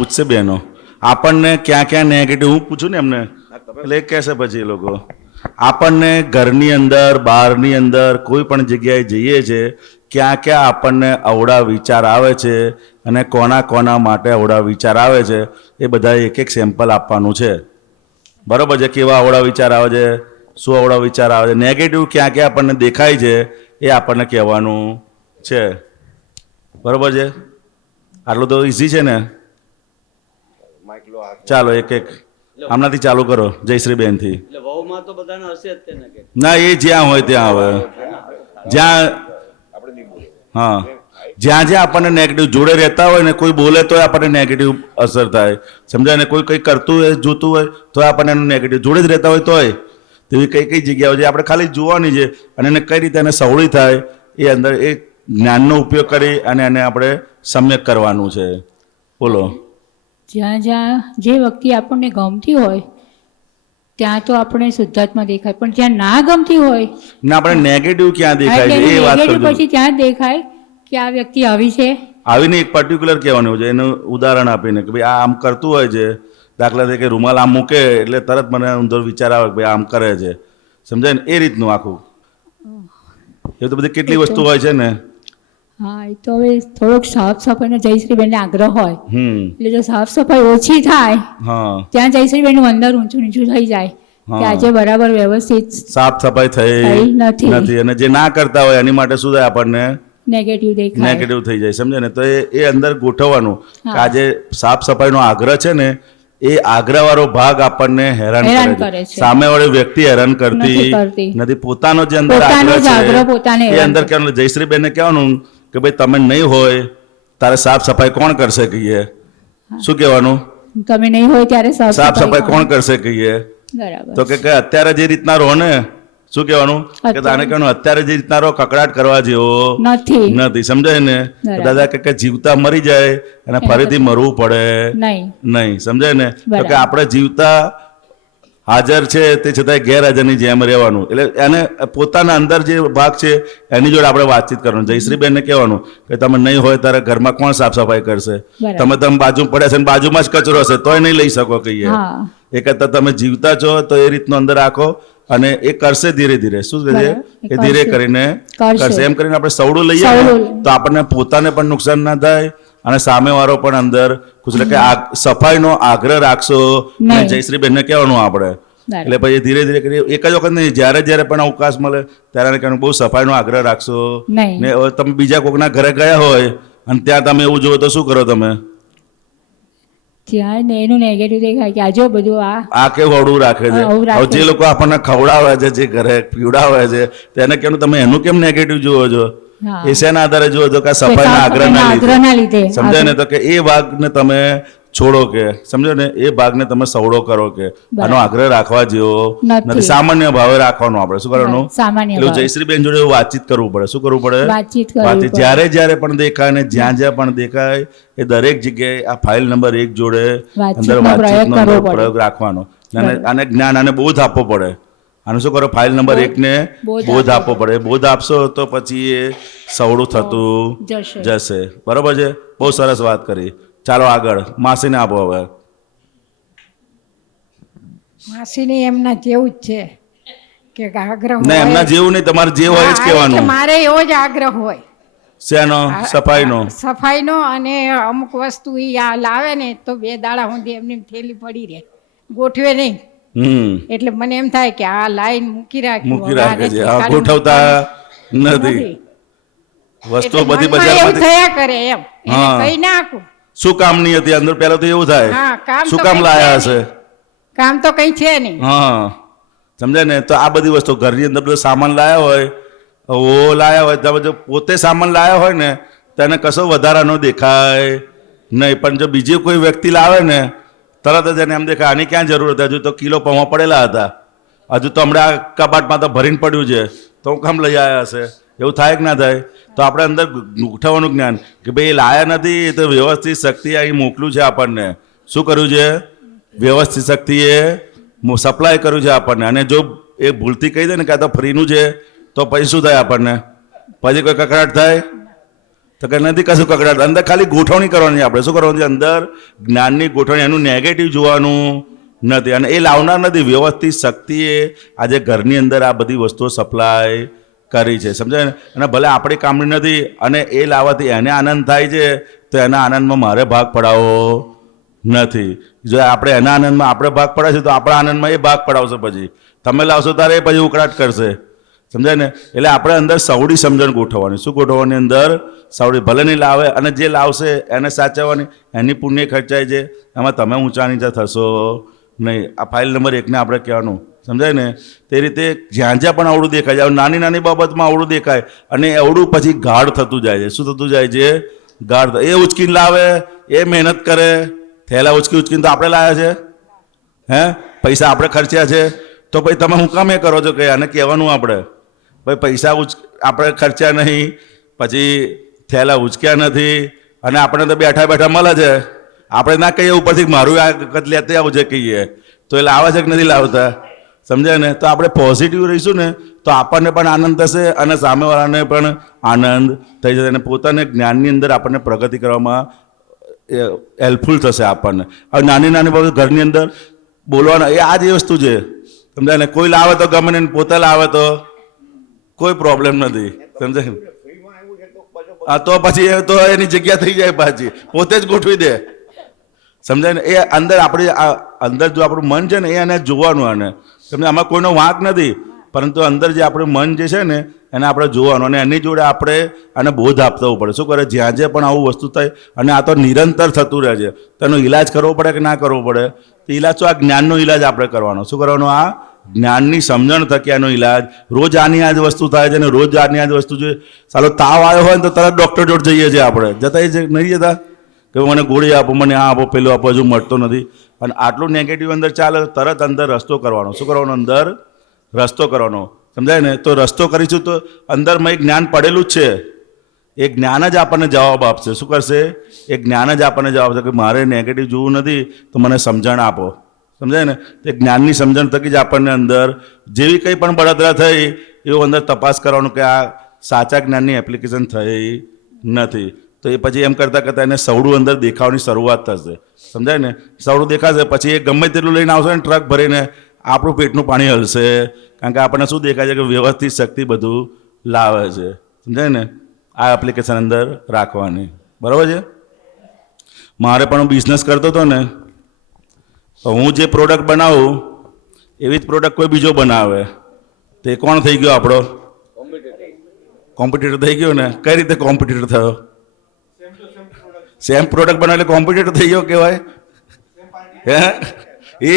પૂછશે બહેનો આપણને ક્યાં ક્યાં નેગેટિવ, હું પૂછું ને એમને એટલે એ કહેશે પછી એ લોકો આપણને ઘરની અંદર બહારની અંદર કોઈ પણ જગ્યાએ જઈએ છે ક્યાં ક્યાં આપણને અવળા વિચાર આવે છે અને કોના કોના માટે અવળા વિચાર આવે છે એ બધા એક એક સેમ્પલ આપવાનું છે. બરાબર છે? કેવા અવળા વિચાર આવે છે, શું અવળા વિચાર આવે છે, નેગેટિવ ક્યાં ક્યાં આપણને દેખાય છે એ આપણને કહેવાનું છે. બરાબર છે? આટલું તો ઇઝી છે ને? ચાલો એક એક આમનાથી ચાલુ કરો, જયશ્રીબેનથી. ના, એ જ્યાં હોય ત્યાં આવે, જ્યાં હા જ્યાં જ્યાં આપણને નેગેટિવ જોડે રહેતા હોય ને, કોઈ બોલે તો આપણને નેગેટિવ અસર થાય, સમજાય ને? કોઈ કંઈ કરતું હોય જોતું હોય તો આપણને એનું નેગેટિવ જોડે જ રહેતા હોય તોય તેવી કઈ કઈ જગ્યાઓ છે આપણે ખાલી જોવાની છે અને એને કઈ રીતે એને સવળી થાય એ અંદર એ જ્ઞાનનો ઉપયોગ કરી અને એને આપણે સમ્યક કરવાનું છે. બોલો. જ્યાં જ્યાં જે વ્યક્તિ આપણને ગમતી હોય ત્યાં તો આપણે શુદ્ધાત્મા દેખાય, પણ જ્યાં ના ગમતી હોય ને આપણે નેગેટિવ ક્યાં દેખાય છે એ વાત કરજો. પછી ત્યાં દેખાય કે આ વ્યક્તિ આવી છે, આવીને એક પર્ટિક્યુલર કહેવાનું છે, એનું ઉદાહરણ આપીને કે ભાઈ આ આમ કરતું હોય છે, દાખલા તરીકે રૂમાલ આમ મૂકે એટલે તરત મને અંદર વિચાર આવે કે ભાઈ આમ કરે છે, સમજાય ને? એ રીતનું આખું. એ તો બધી કેટલી વસ્તુ હોય છે ને. હા, એ તો હવે થોડોક સાફ સફાઈનો જયશ્રીબેનને આગ્રહ હોય એટલે જો સાફ સફાઈ ઓછી થાય ત્યાં જયશ્રીબેનનું અંદર ઊંચું નીચું થઈ જાય કે આજે બરાબર વ્યવસ્થિત સાફ સફાઈ થઈ નથી અને જે ના કરતા હોય એની માટે શું થાય આપણને નેગેટિવ દેખાય, નેગેટિવ થઈ જાય, સમજે ને? તો એ અંદર ગોઠવવાનું કે આજે સાફ સફાઈનો આગ્રહ છે ને એ આગ્રહવાળો ભાગ આપણને હેરાન કરે છે. સામેવાળી વ્યક્તિ હેરાન કરતી નથી, પોતાનો જે અંદર આગ્રહ છે એ અંદર કહેવાનું. જયશ્રીબેનને કહેવાનું કે ભાઈ તમે નહીં હોય તારે સાફ સફાઈ કોણ કરશે કહીએ? શું કહેવાનું? તમે નહીં હોય ત્યારે સાફ સફાઈ કોણ કરશે કહીએ? તો કે અત્યારે જે રીતના રહો ને, શું કહેવાનું? કે તાને કહેવાનું અત્યારે જે રીતના રહો કકડાટ કરવા જેવો નથી, સમજાય ને? દાદા કે જીવતા મરી જાય અને ફરીથી મરવું પડે નહીં, સમજાય ને? તો કે આપણે જીવતા હાજર છે તે છતાંય ગેરહાજરની જેમ રહેવાનું. એટલે એને પોતાના અંદર જે ભાગ છે એની જોડે આપણે વાતચીત કરવાનું. જયશ્રીબેનને કહેવાનું કે તમે નહીં હોય ત્યારે ઘરમાં કોણ સાફ સફાઈ કરશે? તમે બાજુ પડ્યા છે ને બાજુમાં જ કચરો હશે તોય નહીં લઈ શકો કહીએ. એ કરતાં તમે જીવતા છો તો એ રીતનું અંદર રાખો અને એ કરશે ધીરે ધીરે. શું કહે છે? એ ધીરે કરીને કરશે. એમ કરીને આપણે સવડું લઈએ તો આપણને પોતાને પણ નુકસાન ના થાય અને સામેવાળો પણ અંદર ખુશ રહે. કે સફાઈનો આગ્રહ રાખશો જયશ્રીબેનને કહેવાનું આપણે. એટલે પછી ધીરે ધીરે કરી એક જ વખત નહીં, જ્યારે જ્યારે પણ અવકાશ મળે ત્યારે કહેવાનું બહુ સફાઈનો આગ્રહ રાખશો. ને તમે બીજા કોઈકના ઘરે ગયા હોય અને ત્યાં તમે એવું જુઓ તો શું કરો તમે? ત્યાં એનું નેગેટિવ દેખાય કે આજે બધું આ કેવું અવળું રાખે છે. હવે જે લોકો આપણને ખવડાવે છે, જે ઘરે પીવડાવે છે તેને કહેવાનું તમે એનું કેમ નેગેટિવ જુઓ છો? એ શેના આધારે જુઓ છો? કે સફાઈના આગ્રહના લીધે, સમજાય ને? તો કે એ ભાગને તમે છોડો, કે સમજો ને? એ ભાગને તમે સવડો કરો કે આનો આગ્રહ રાખવા જેવો નથી, સામાન્ય ભાવે રાખવાનો. આપણે શું કરવાનું? એટલે જયશ્રીબેન જોડે વાતચીત કરવું પડે. શું કરવું પડે? વાતચીત. જ્યારે જ્યારે પણ દેખાય ને જ્યાં જ્યાં પણ દેખાય એ દરેક જગ્યાએ આ ફાઇલ નંબર 1 જોડે અંદર વાતચીતનો પ્રયોગ રાખવાનો. અને જ્ઞાન આને બોધ આપવો પડે. આનું શું કરો? ફાઇલ નંબર 1 ને બોધ આપવો પડે. બોધ આપશો તો પછી એ સવડું થતું જશે. બરોબર છે? બહુ સરસ વાત કરી. ચાલો આગળ માસીને આપો હવે. માસીને એમના જેવું જ છે કે આગ્રહ ના, એમના જેવું નહીં, તમારે જે હોય જ કહેવાનું. મારે એવો જ આગ્રહ હોય. શેનો? સફાઈનો. સફાઈનો. અને અમુક વસ્તુ ઈ આ લાવે ને તો 2 દાડા સુધી એમની થેલી પડી રહે, ગોઠવે નહીં. એટલે મને એમ થાય કે આ લાઈન મૂકી રાખે છે, ગોઠવતા નથી. વસ્તુઓ બધી બજારમાં થયા કરે એમ કઈ નાખું. શું કામ નહીં હતી અંદર? પેલા તો એવું થાય શું કામ લાયા હશે? કામ તો કઈ છે નહીં. હા, સમજાય ને? તો આ બધી વસ્તુ ઘરની અંદર બધો સામાન લાયા હોય, લાયા હોય તો પોતે સામાન લાયા હોય ને તેને કશો વધારાનો દેખાય નહીં. પણ જો બીજી કોઈ વ્યક્તિ લાવે ને તરત જ એને એમ દેખાય આની ક્યાં જરૂર હતી? હજુ તો કિલો પૌવા પડેલા હતા, હજુ તો હમણાં કબાટમાં તો ભરીને પડ્યું છે, તો હું કામ લઈ આવ્યા હશે? એવું થાય કે ના થાય? તો આપણે અંદર ઉઠાવવાનું જ્ઞાન કે ભાઈ એ લાયા નથી, એ તો વ્યવસ્થિત શક્તિ અહીં મોકલ્યું છે આપણને. શું કર્યું છે? વ્યવસ્થિત શક્તિએ સપ્લાય કર્યું છે આપણને. અને જો એ ભૂલથી કહી દે ને કે આ તો ફ્રીનું છે તો પછી શું થાય આપણને? પછી કોઈ કકડાટ થાય? તો કે નથી કશું કકડાટ. અંદર ખાલી ગોઠવણી કરવાની, આપણે શું કરવાનું છે, અંદર જ્ઞાનની ગોઠવણી, એનું નેગેટિવ જોવાનું નથી. અને એ લાવનાર નથી. વ્યવસ્થિત શક્તિએ આજે ઘરની અંદર આ બધી વસ્તુઓ સપ્લાય કરી છે, સમજાય ને. અને ભલે આપણી કામની નથી, અને એ લાવવાથી એને આનંદ થાય છે, તો એના આનંદમાં મારે ભાગ પડાવવો નથી. જો આપણે એના આનંદમાં આપણે ભાગ પડાવશું તો આપણા આનંદમાં એ ભાગ પડાવશે. પછી તમે લાવશો ત્યારે એ પછી ઉકળાટ કરશે, સમજાય ને. એટલે આપણે અંદર સવડી સમજણ ગોઠવવાની. શું ગોઠવવાની? અંદર સવડી. ભલે નહીં લાવે, અને જે લાવશે એને સાચવવાની, એની પુણ્ય ખર્ચાય છે, એમાં તમે ઊંચા નીચા થશો નહીં. આ ફાઇલ નંબર 1ને આપણે કહેવાનું, સમજાય ને. તે રીતે જ્યાં જ્યાં પણ અવળું દેખાય જાય, નાની નાની બાબતમાં અવળું દેખાય, અને અવળું પછી ગાઢ થતું જાય છે. શું થતું જાય છે? ગાઢ. એ ઉચકીને લાવે, એ મહેનત કરે, થેલા ઉચકીને તો આપણે લાવ્યા છે, હે, પૈસા આપણે ખર્ચ્યા છે, તો ભાઈ તમે હું કામ એ કરો છો કે આને કહેવાનું આપણે, ભાઈ પૈસા આપણે ખર્ચ્યા નહીં, પછી થેલા ઉચક્યા નથી, અને આપણે તો બેઠા બેઠા મળે છે. આપણે ના કહીએ ઉપરથી મારું આ વખત લેતે આવું છે કહીએ, તો એ લાવે છે કે નથી લાવતા, સમજાય ને. તો આપણે પોઝિટિવ રહીશું ને તો આપણને પણ આનંદ થશે, અને સામેવાળાને પણ આનંદ થઈ જશે, અને પોતાને જ્ઞાનની અંદર આપણને પ્રગતિ કરવામાં હેલ્પફુલ થશે આપણને. હવે નાની નાની બાબત ઘરની અંદર બોલવાના, એ આ જ વસ્તુ છે, સમજાય ને. કોઈ લાવે તો ગમે ને, પોતે લાવે તો કોઈ પ્રોબ્લેમ નથી, સમજાય. હા, તો પછી એ તો એની જગ્યા થઈ જાય, પાછી પોતે જ ગોઠવી દે, સમજાય ને. એ અંદર આપણી અંદર જો આપણું મન છે ને, એ એને જોવાનું. આને સમજે, આમાં કોઈનો વાંક નથી, પરંતુ અંદર જે આપણું મન જે છે ને એને આપણે જોવાનું, અને એની જોડે આપણે આને બોધ આપતો પડે. શું કરે? જ્યાં જ્યાં પણ આવું વસ્તુ થાય, અને આ તો નિરંતર થતું રહે છે, તો એનો ઈલાજ કરવો પડે કે ના કરવો પડે? તો ઈલાજ તો આ જ્ઞાનનો ઈલાજ આપણે કરવાનો. શું કરવાનો? આ જ્ઞાનની સમજણ થકી આનો ઈલાજ. રોજ આની આ જ વસ્તુ થાય છે, અને રોજ આની આ જ વસ્તુ જોઈએ. ચાલો તાવ આવ્યો હોય ને તો તરત ડૉક્ટર જોડે જઈએ છીએ આપણે, જતા નહીં જતા કે મને ગોળી આપો, મને આ આપો, પેલું આપો, હજુ મળતો નથી. અને આટલું નેગેટિવ અંદર ચાલે, તરત અંદર રસ્તો કરવાનો. શું કરવાનો? અંદર રસ્તો કરવાનો, સમજાય ને. તો રસ્તો કરીશું તો અંદરમાં એક જ્ઞાન પડેલું જ છે, એ જ્ઞાન જ આપણને જવાબ આપશે. શું કરશે? એ જ્ઞાન જ આપણને જવાબ આપશે કે મારે નેગેટિવ જોવું નથી, તો મને સમજણ આપો, સમજાય ને. તે જ્ઞાનની સમજણ થકી જ આપણને અંદર જેવી કંઈ પણ બળતરા થઈ એવું અંદર તપાસ કરવાનું કે આ સાચા જ્ઞાનની એપ્લિકેશન થઈ નથી. તો એ પછી એમ કરતાં કરતાં એને સવડું અંદર દેખાવાની શરૂઆત થશે, સમજાય ને. સવડું દેખાશે પછી એ ગમે તેટલું લઈને આવશે ને ટ્રક ભરીને, આપણું પેટનું પાણી હલશે, કારણ કે આપણને શું દેખાય છે કે વ્યવસ્થિત શક્તિ બધું લાવે છે, સમજાય ને. આ એપ્લિકેશન અંદર રાખવાની, બરાબર છે. મારે પણ હું બિઝનેસ કરતો હતો ને, તો હું જે પ્રોડક્ટ બનાવું એવી જ પ્રોડક્ટ કોઈ બીજો બનાવે, તો એ કોણ થઈ ગયો? આપણો કોમ્પિટિટર થઈ ગયો ને. કઈ રીતે કોમ્પિટિટર થયો? સેમ પ્રોડક્ટ બનાવે એટલે કોમ્પિટિટર થઈ ગયો કહેવાય, હે? એ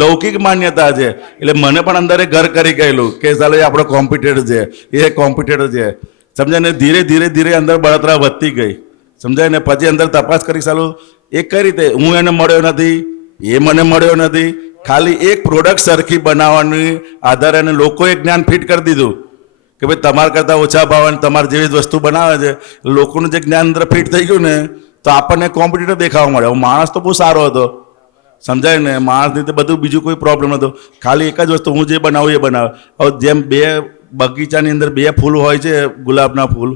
લૌકિક માન્યતા છે. એટલે મને પણ અંદર ઘર કરી ગયેલું કે ચાલો એ આપણો કોમ્પિટિટર છે, એ કોમ્પિટિટર છે, સમજાય ને. ધીરે ધીરે ધીરે અંદર બળતરા વધતી ગઈ, સમજાય ને. પછી અંદર તપાસ કરી, ચાલો એ કઈ રીતે? હું એને મળ્યો નથી, એ મને મળ્યો નથી, ખાલી એક પ્રોડક્ટ સરખી બનાવવાની આધારે અને લોકોએ જ્ઞાન ફિટ કરી દીધું કે ભાઈ તમારા કરતાં ઓછા ભાવ તમારે જેવી જ વસ્તુ બનાવે છે. લોકોનું જે જ્ઞાન અંદર ફિટ થઈ ગયું ને, તો આપણને કોમ્પિટિટર દેખાવા મળે. માણસ તો બહુ સારો હતો, સમજાય ને. માણસની તો બધું બીજું કોઈ પ્રોબ્લેમ નહોતો, ખાલી એક જ વસ્તુ હું જે બનાવું એ બનાવે. હવે જેમ બે બગીચાની અંદર બે ફૂલ હોય છે, ગુલાબના ફૂલ,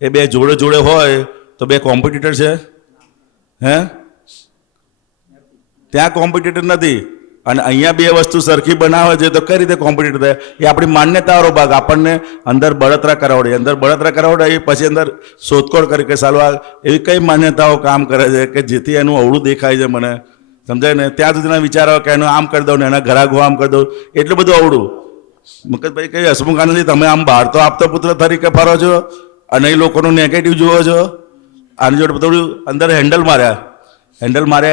એ બે જોડે જોડે હોય તો બે કોમ્પિટિટર છે, હે? ત્યાં કોમ્પિટિટર નથી. અને અહીંયા બે વસ્તુ સરખી બનાવે છે તો કઈ રીતે કોમ્પિટિટર થાય? એ આપણી માન્યતાવાળો ભાગ આપણને અંદર બળતરા કરાવડે. અંદર બળતરા કરાવડે એ પછી અંદર શોધખોળ કરી કે સાલું આ એવી કઈ માન્યતાઓ કામ કરે છે કે જેથી એનું અવળું દેખાય છે મને, સમજાય ને. ત્યાં સુધીના વિચારો કે એનું આમ કરી દઉં ને એના ઘરાઘો આમ કરી દઉં, એટલું બધું અવળું. મગજભાઈ કઈ હસમુખ આનંદજી, તમે આમ બહાર તો આપતો પુત્ર તરીકે ફરો છો અને એ લોકોનું નેગેટિવ જુઓ છો. આની જોડે થોડું અંદર હેન્ડલ માર્યા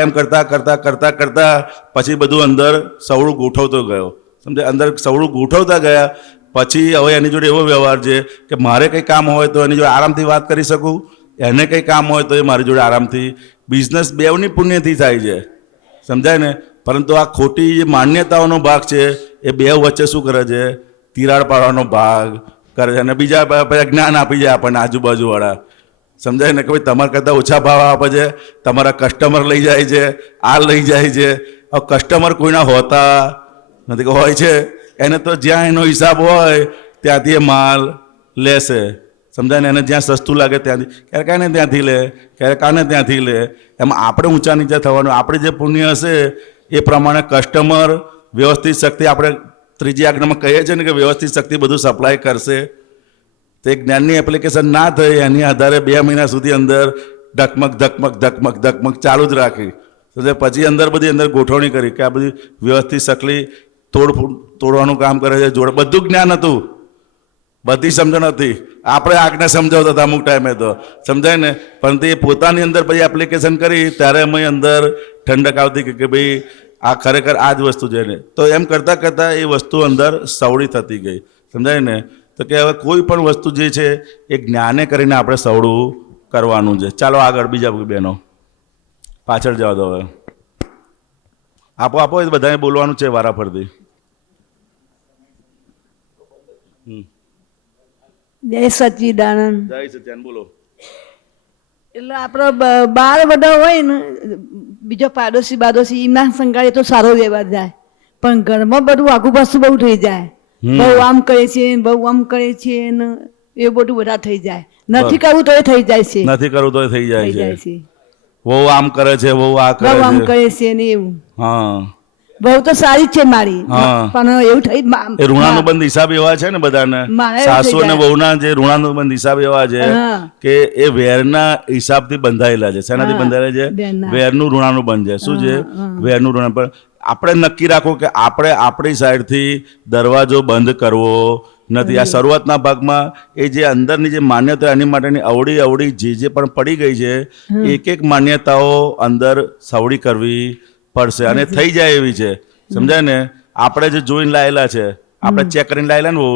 એમ કરતાં કરતાં કરતાં કરતાં પછી બધું અંદર સવળું ગોઠવતો ગયો, સમજે. અંદર સવળું ગોઠવતા ગયા પછી હવે એની જોડે એવો વ્યવહાર છે કે મારે કંઈ કામ હોય તો એની જોડે આરામથી વાત કરી શકું, એને કંઈ કામ હોય તો એ મારી જોડે આરામથી. બિઝનેસ બેવની પુણ્યથી થાય છે, સમજાય ને. પરંતુ આ ખોટી જે માન્યતાઓનો ભાગ છે એ બે વચ્ચે શું કરે છે? તિરાડ પાડવાનો ભાગ કરે છે, અને બીજા જ્ઞાન આપી જાય આપણને આજુબાજુવાળા, સમજાય ને. કે ભાઈ તમારા કરતાં ઓછા ભાવ આપે છે, તમારા કસ્ટમર લઈ જાય છે, આ લઈ જાય છે. હવે કસ્ટમર કોઈના હોતા નથી, કે હોય છે એને તો જ્યાં એનો હિસાબ હોય ત્યાંથી એ માલ લેશે, સમજાય ને? એને જ્યાં સસ્તું લાગે ત્યાંથી, ક્યારેક આને ત્યાંથી લે, ક્યારેક આને ત્યાંથી લે. એમાં આપણે ઊંચા નીચે થવાનું. આપણે જે પુણ્ય હશે એ પ્રમાણે કસ્ટમર વ્યવસ્થિત શક્તિ, આપણે ત્રીજી આજ્ઞામાં કહીએ છીએ ને કે વ્યવસ્થિત શક્તિ બધું સપ્લાય કરશે. તે જ્ઞાનની એપ્લિકેશન ના થઈ એની આધારે 2 મહિના સુધી અંદર ધકમક ધકમક ધકમક ધકમક ચાલુ જ રાખી. તો પછી અંદર ગોઠવણી કરી કે આ બધી વ્યવસ્થિત શકલી તોડવાનું કામ કરે છે. જોડે બધું જ્ઞાન હતું, બધી સમજણ હતી. આપણે આગને સમજાવતા હતા અમુક ટાઈમે તો, સમજાય ને? પરંતુ એ પોતાની અંદર પછી એપ્લિકેશન કરી ત્યારે અમે અંદર ઠંડક આવતી કે ભાઈ આ ખરેખર આ જ વસ્તુ છે ને. તો એમ કરતાં કરતાં એ વસ્તુ અંદર સવળી થતી ગઈ, સમજાય ને? તો કે હવે કોઈ પણ વસ્તુ જે છે એ જ્ઞાને કરીને આપણે સવળું કરવાનું છે. ચાલો આગળ બીજા બહેનો પાછળ જવા દો. હવે આપો એ બધાને બોલવાનું છે વારાફરતી. જય સચ્ચિદાનંદ. જય સચ્ચિદાનંદ. બોલો. એટલે આપણો બાર બધા હોય ને, બીજો પાડોશી એમના સંગાળે તો સારો વ્યવહાર જાય, પણ ઘરમાં બધું આખું પાછું બહુ થઈ જાય. બહુ આમ કરે છે, બહુ આમ કરે છે ને એ બધું બધા થઈ જાય. નથી કરવું તો થઈ જાય છે, નથી કરવું તો થઈ જાય છે. બહુ આમ કરે છે, બહુ આ કરે બહુ છે, આમ કરે છે ને એવું. હા, બહુ તો સારી જ છે મારી, પણ એવું થઈ એ ઋણાનુબંધ હિસાબ એવા છે ને બધાને. સાસુ અને વહુના જે ઋણાનુબંધ હિસાબ એવા છે કે એ વેરના હિસાબથી બંધાયેલા છે. શેનાથી બંધાયેલા છે? વેરનું ઋણાનુબંધ છે. શું છે? વેરનું ઋણાનુબંધ. આપણે નક્કી રાખો કે આપણે આપણી સાઈડથી દરવાજો બંધ કરવો નથી. આ શરૂઆતના ભાગમાં એ જે અંદરની જે માન્યતા એની માટેની અવળી જે પણ પડી ગઈ છે, એક એક માન્યતાઓ અંદર સવળી કરવી પડશે અને થઈ જાય એવી છે, સમજાય ને? આપણે જે જોઈને લાયેલા છે, આપણે ચેક કરીને લાયેલા ને બહુ,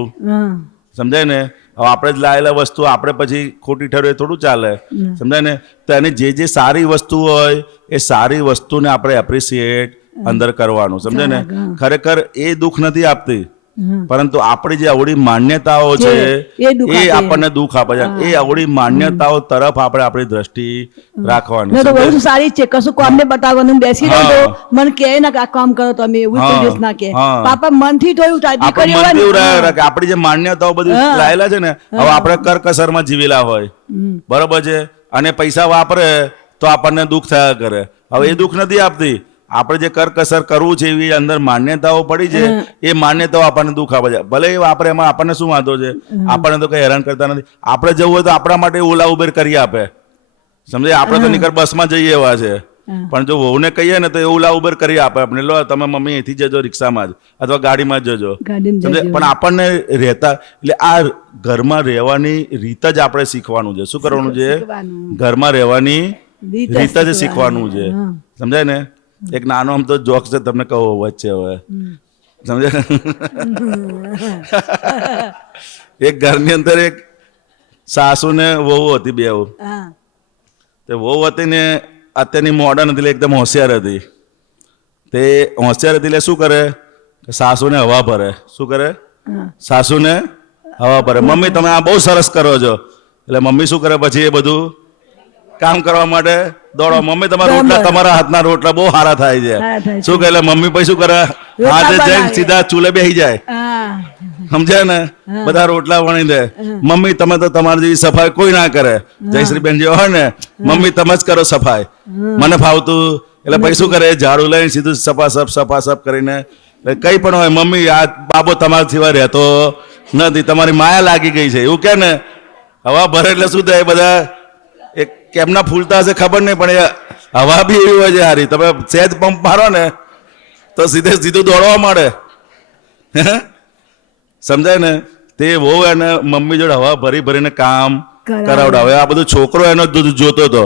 સમજાય ને? હવે આપણે જ લાયેલા વસ્તુ આપણે પછી ખોટી ઠરે થોડું ચાલે, સમજાય ને? તો એની જે સારી વસ્તુ હોય એ સારી વસ્તુને આપણે એપ્રિસિએટ અંદર કરવાનું, સમજે ને? ખરેખર એ દુઃખ નથી આપતી, પરંતુ આપણી જે અવળી માન્યતાઓ છે એ આપણને દુઃખ આપે છે. એ અવળી માન્યતાઓ તરફ આપણે આપણી દ્રષ્ટિ રાખવાની. બહુ સારી છે. કશું કામ ને બતાવવાનું, બેસી રહ્યો મને કહે ને આ કામ કરો તમે, એવું કોઈ ના કે પાપા મનથી તો એવું થાય. આપણી જે માન્યતાઓ બધી લાયેલા છે ને, હવે આપણે કરકસરમાં જીવેલા હોય, બરોબર છે, અને પૈસા વાપરે તો આપણને દુઃખ થયા કરે. હવે એ દુઃખ નથી આપતી. આપણે જે કરકસર કરવું છે એવી અંદર માન્યતાઓ પડી છે, એ માન્યતાઓ આપણને દુઃખ આપે છે. ભલે એ વાપરે, એમાં આપણને શું વાંધો છે? આપણને તો કઈ હેરાન કરતા નથી. આપણે જવું હોય તો આપણા માટે ઓલા ઉબેર કરી આપે, સમજે? આપણે તો નીકળ બસમાં જઈએ એવા છે, પણ જો વહુને કહીએ ને તો એ ઓલા ઉબેર કરી આપે આપણે. લો તમે મમ્મી અહીંથી જજો રિક્ષામાં જ અથવા ગાડીમાં જ જજો, સમજે? પણ આપણને રહેતા, એટલે આ ઘરમાં રહેવાની રીત જ આપણે શીખવાનું છે. શું કરવાનું છે? ઘરમાં રહેવાની રીત જ શીખવાનું છે, સમજાય ને? એક નાનો આમ તો જોક છે, તમને કહો વચ્ચે હવે, સમજે? એક ઘરની અંદર એક સાસુ ને વહુ હતી, બે તે વહુ હતી ને અત્યારની મોડર્ન હતી, એકદમ હોશિયાર હતી. તે હોશિયાર હતી એટલે શું કરે? સાસુને હવા ભરે. શું કરે? સાસુને હવા ભરે. મમ્મી તમે આ બહુ સરસ કરો છો. એટલે મમ્મી શું કરે? પછી એ બધું કામ કરવા માટે દોડો. મમ્મી તમારા રોટલા, તમારા હાથના રોટલા બહુ સારા થાય છે. શું કહે? મમ્મી પછી શું કરે? હાથે જઈને સીધા ચૂલે બેસી જાય, સમજાય ને? બધા રોટલા વણી દે. મમ્મી તમે તો તમારી જેવી સફાઈ કોઈ ના કરે. જયશ્રીબેન જે હોય ને, મમ્મી તમે જ કરો સફાઈ, મને ફાવતું. એટલે પછી શું કરે? ઝાડુ લઈને સીધું સફા કરીને કઈ પણ હોય, મમ્મી આ બાબો તમારા સિવાય રહેતો નથી, તમારી માયા લાગી ગઈ છે, એવું કે ને? હવા ભરે એટલે શું થાય? બધા એક કેમના ફૂલતા હશે ખબર નહીં, પણ એ હવા બી એવી હોય છે સારી. તમે સહેજ પંપ મારો ને તો સીધું દોડવા મળે, સમજાય ને? તે બહુ એને મમ્મી જોડે હવા ભરીને કામ કરાવડાવે. આ બધું છોકરો એનો જોતો હતો.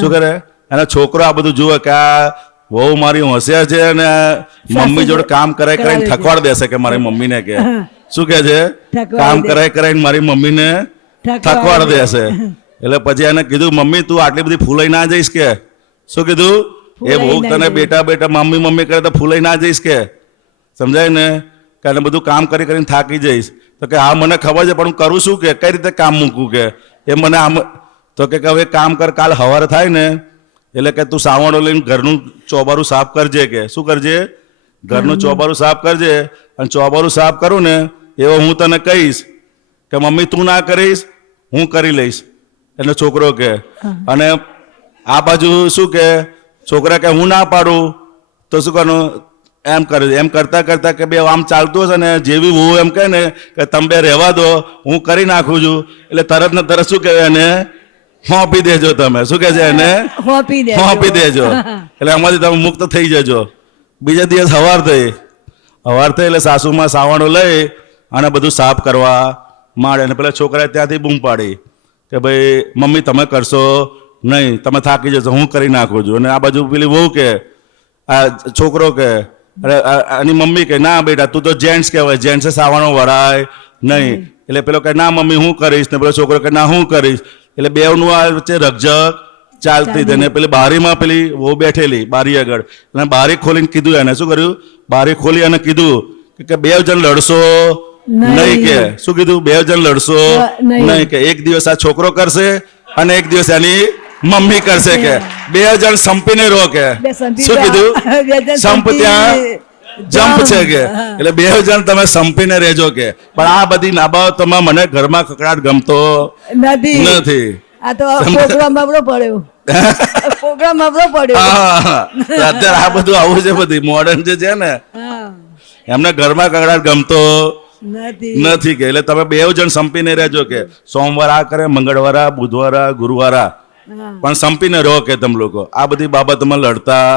શું કરે? એનો છોકરો આ બધું જુએ કે આ બહુ મારી હોશિયાર છે અને મમ્મી જોડે કામ કરાઈને થકવાડ દેશે કે મારી મમ્મીને કે. શું કે છે? કામ કરાઈને મારી મમ્મીને થકવાડ દેશે. એટલે પછી એને કીધું, મમ્મી તું આટલી બધી ફૂલાઈ ના જઈશ કે? શું કીધું? એ બહુ તને બેટા મમ્મી કરે તો ફૂલાઈ ના જઈશ કે, સમજાય ને? કે બધું કામ કરીને થાકી જઈશ. તો કે હા મને ખબર છે, પણ હું કરું શું કે? કઈ રીતે કામ મૂકું કે? એ મને આમ તો કે હવે કામ કર, કાલ સવારે થાય ને એટલે કે તું સાવણો લઈને ઘરનું ચોબારું સાફ કરજે કે. શું કરજે? ઘરનું ચોબારું સાફ કરજે. અને ચોબારું સાફ કરું ને એવો હું તને કહીશ કે મમ્મી તું ના કરીશ હું કરી લઈશ, એટલે છોકરો કે. અને આ બાજુ શું કે છોકરા કે હું ના પાડું તો શું કરવાનું, એમ કરે. એમ કરતા કરતા કે બે આમ ચાલતું હશે ને જેવી હું એમ કહે ને કે તમે બે રહેવા દો હું કરી નાખું છું, એટલે તરત ને તરત શું કહેવાય એને સોંપી દેજો. તમે શું કહે છે એને સોંપી દેજો, એટલે આમાંથી તમે મુક્ત થઈ જજો. બીજા દિવસ સવાર થઈ એટલે સાસુમાં સાવણો લઈ અને બધું સાફ કરવા માંડે. અને પેલા છોકરાએ ત્યાંથી બૂમ પાડી કે ભાઈ મમ્મી તમે કરશો નહીં, તમે થાકી જશો, હું કરી નાખું છું. અને આ બાજુ પેલી વહુ કે આ છોકરો કે આની મમ્મી કે ના બેટા તું તો જેન્ટ્સ કહેવાય, જેન્ટ્સે સાવણો વરાય નહીં. એટલે પેલો કે ના મમ્મી હું કરીશ, ને પેલો છોકરો કે ના હું કરીશ. એટલે બેવનું આ વચ્ચે રકઝક ચાલતી હતી. ને પેલી બારીમાં પેલી વહુ બેઠેલી બારી આગળ, અને બારી ખોલીને કીધું એને શું કર્યું, બારી ખોલી અને કીધું કે બે જણ લડશો નહીં. કે શું કીધું, બે જણ લડશો નહીં, કે એક દિવસ આ છોકરો કરશે અને એક દિવસ એની મમ્મી કરશે, કે બે જણ સંપીને રહો. કે શું કીધું, સંપ ત્યાં જમ્પ છે કે, એટલે બે જણ તમે સંપીને રહેજો. કે પણ આ બધી નાબાબતોમાં મને ઘરમાં કકડાટ ગમતો નથી. આ તો પ્રોગ્રામ આપણો પડ્યો અત્યારે આ બધું આવું છે, બધી મોડર્ન જે છે ને એમને ઘરમાં કકડાટ ગમતો નથી. કે એટલે તમે બે જણ સંપીને રહેજો. કે સોમવાર આ કરે, મંગળવાર આ, બુધવાર આ, ગુરુવાર આ, પણ સંપીને રહો. કે તમે લોકો આ બધી બાબતમાં લડતા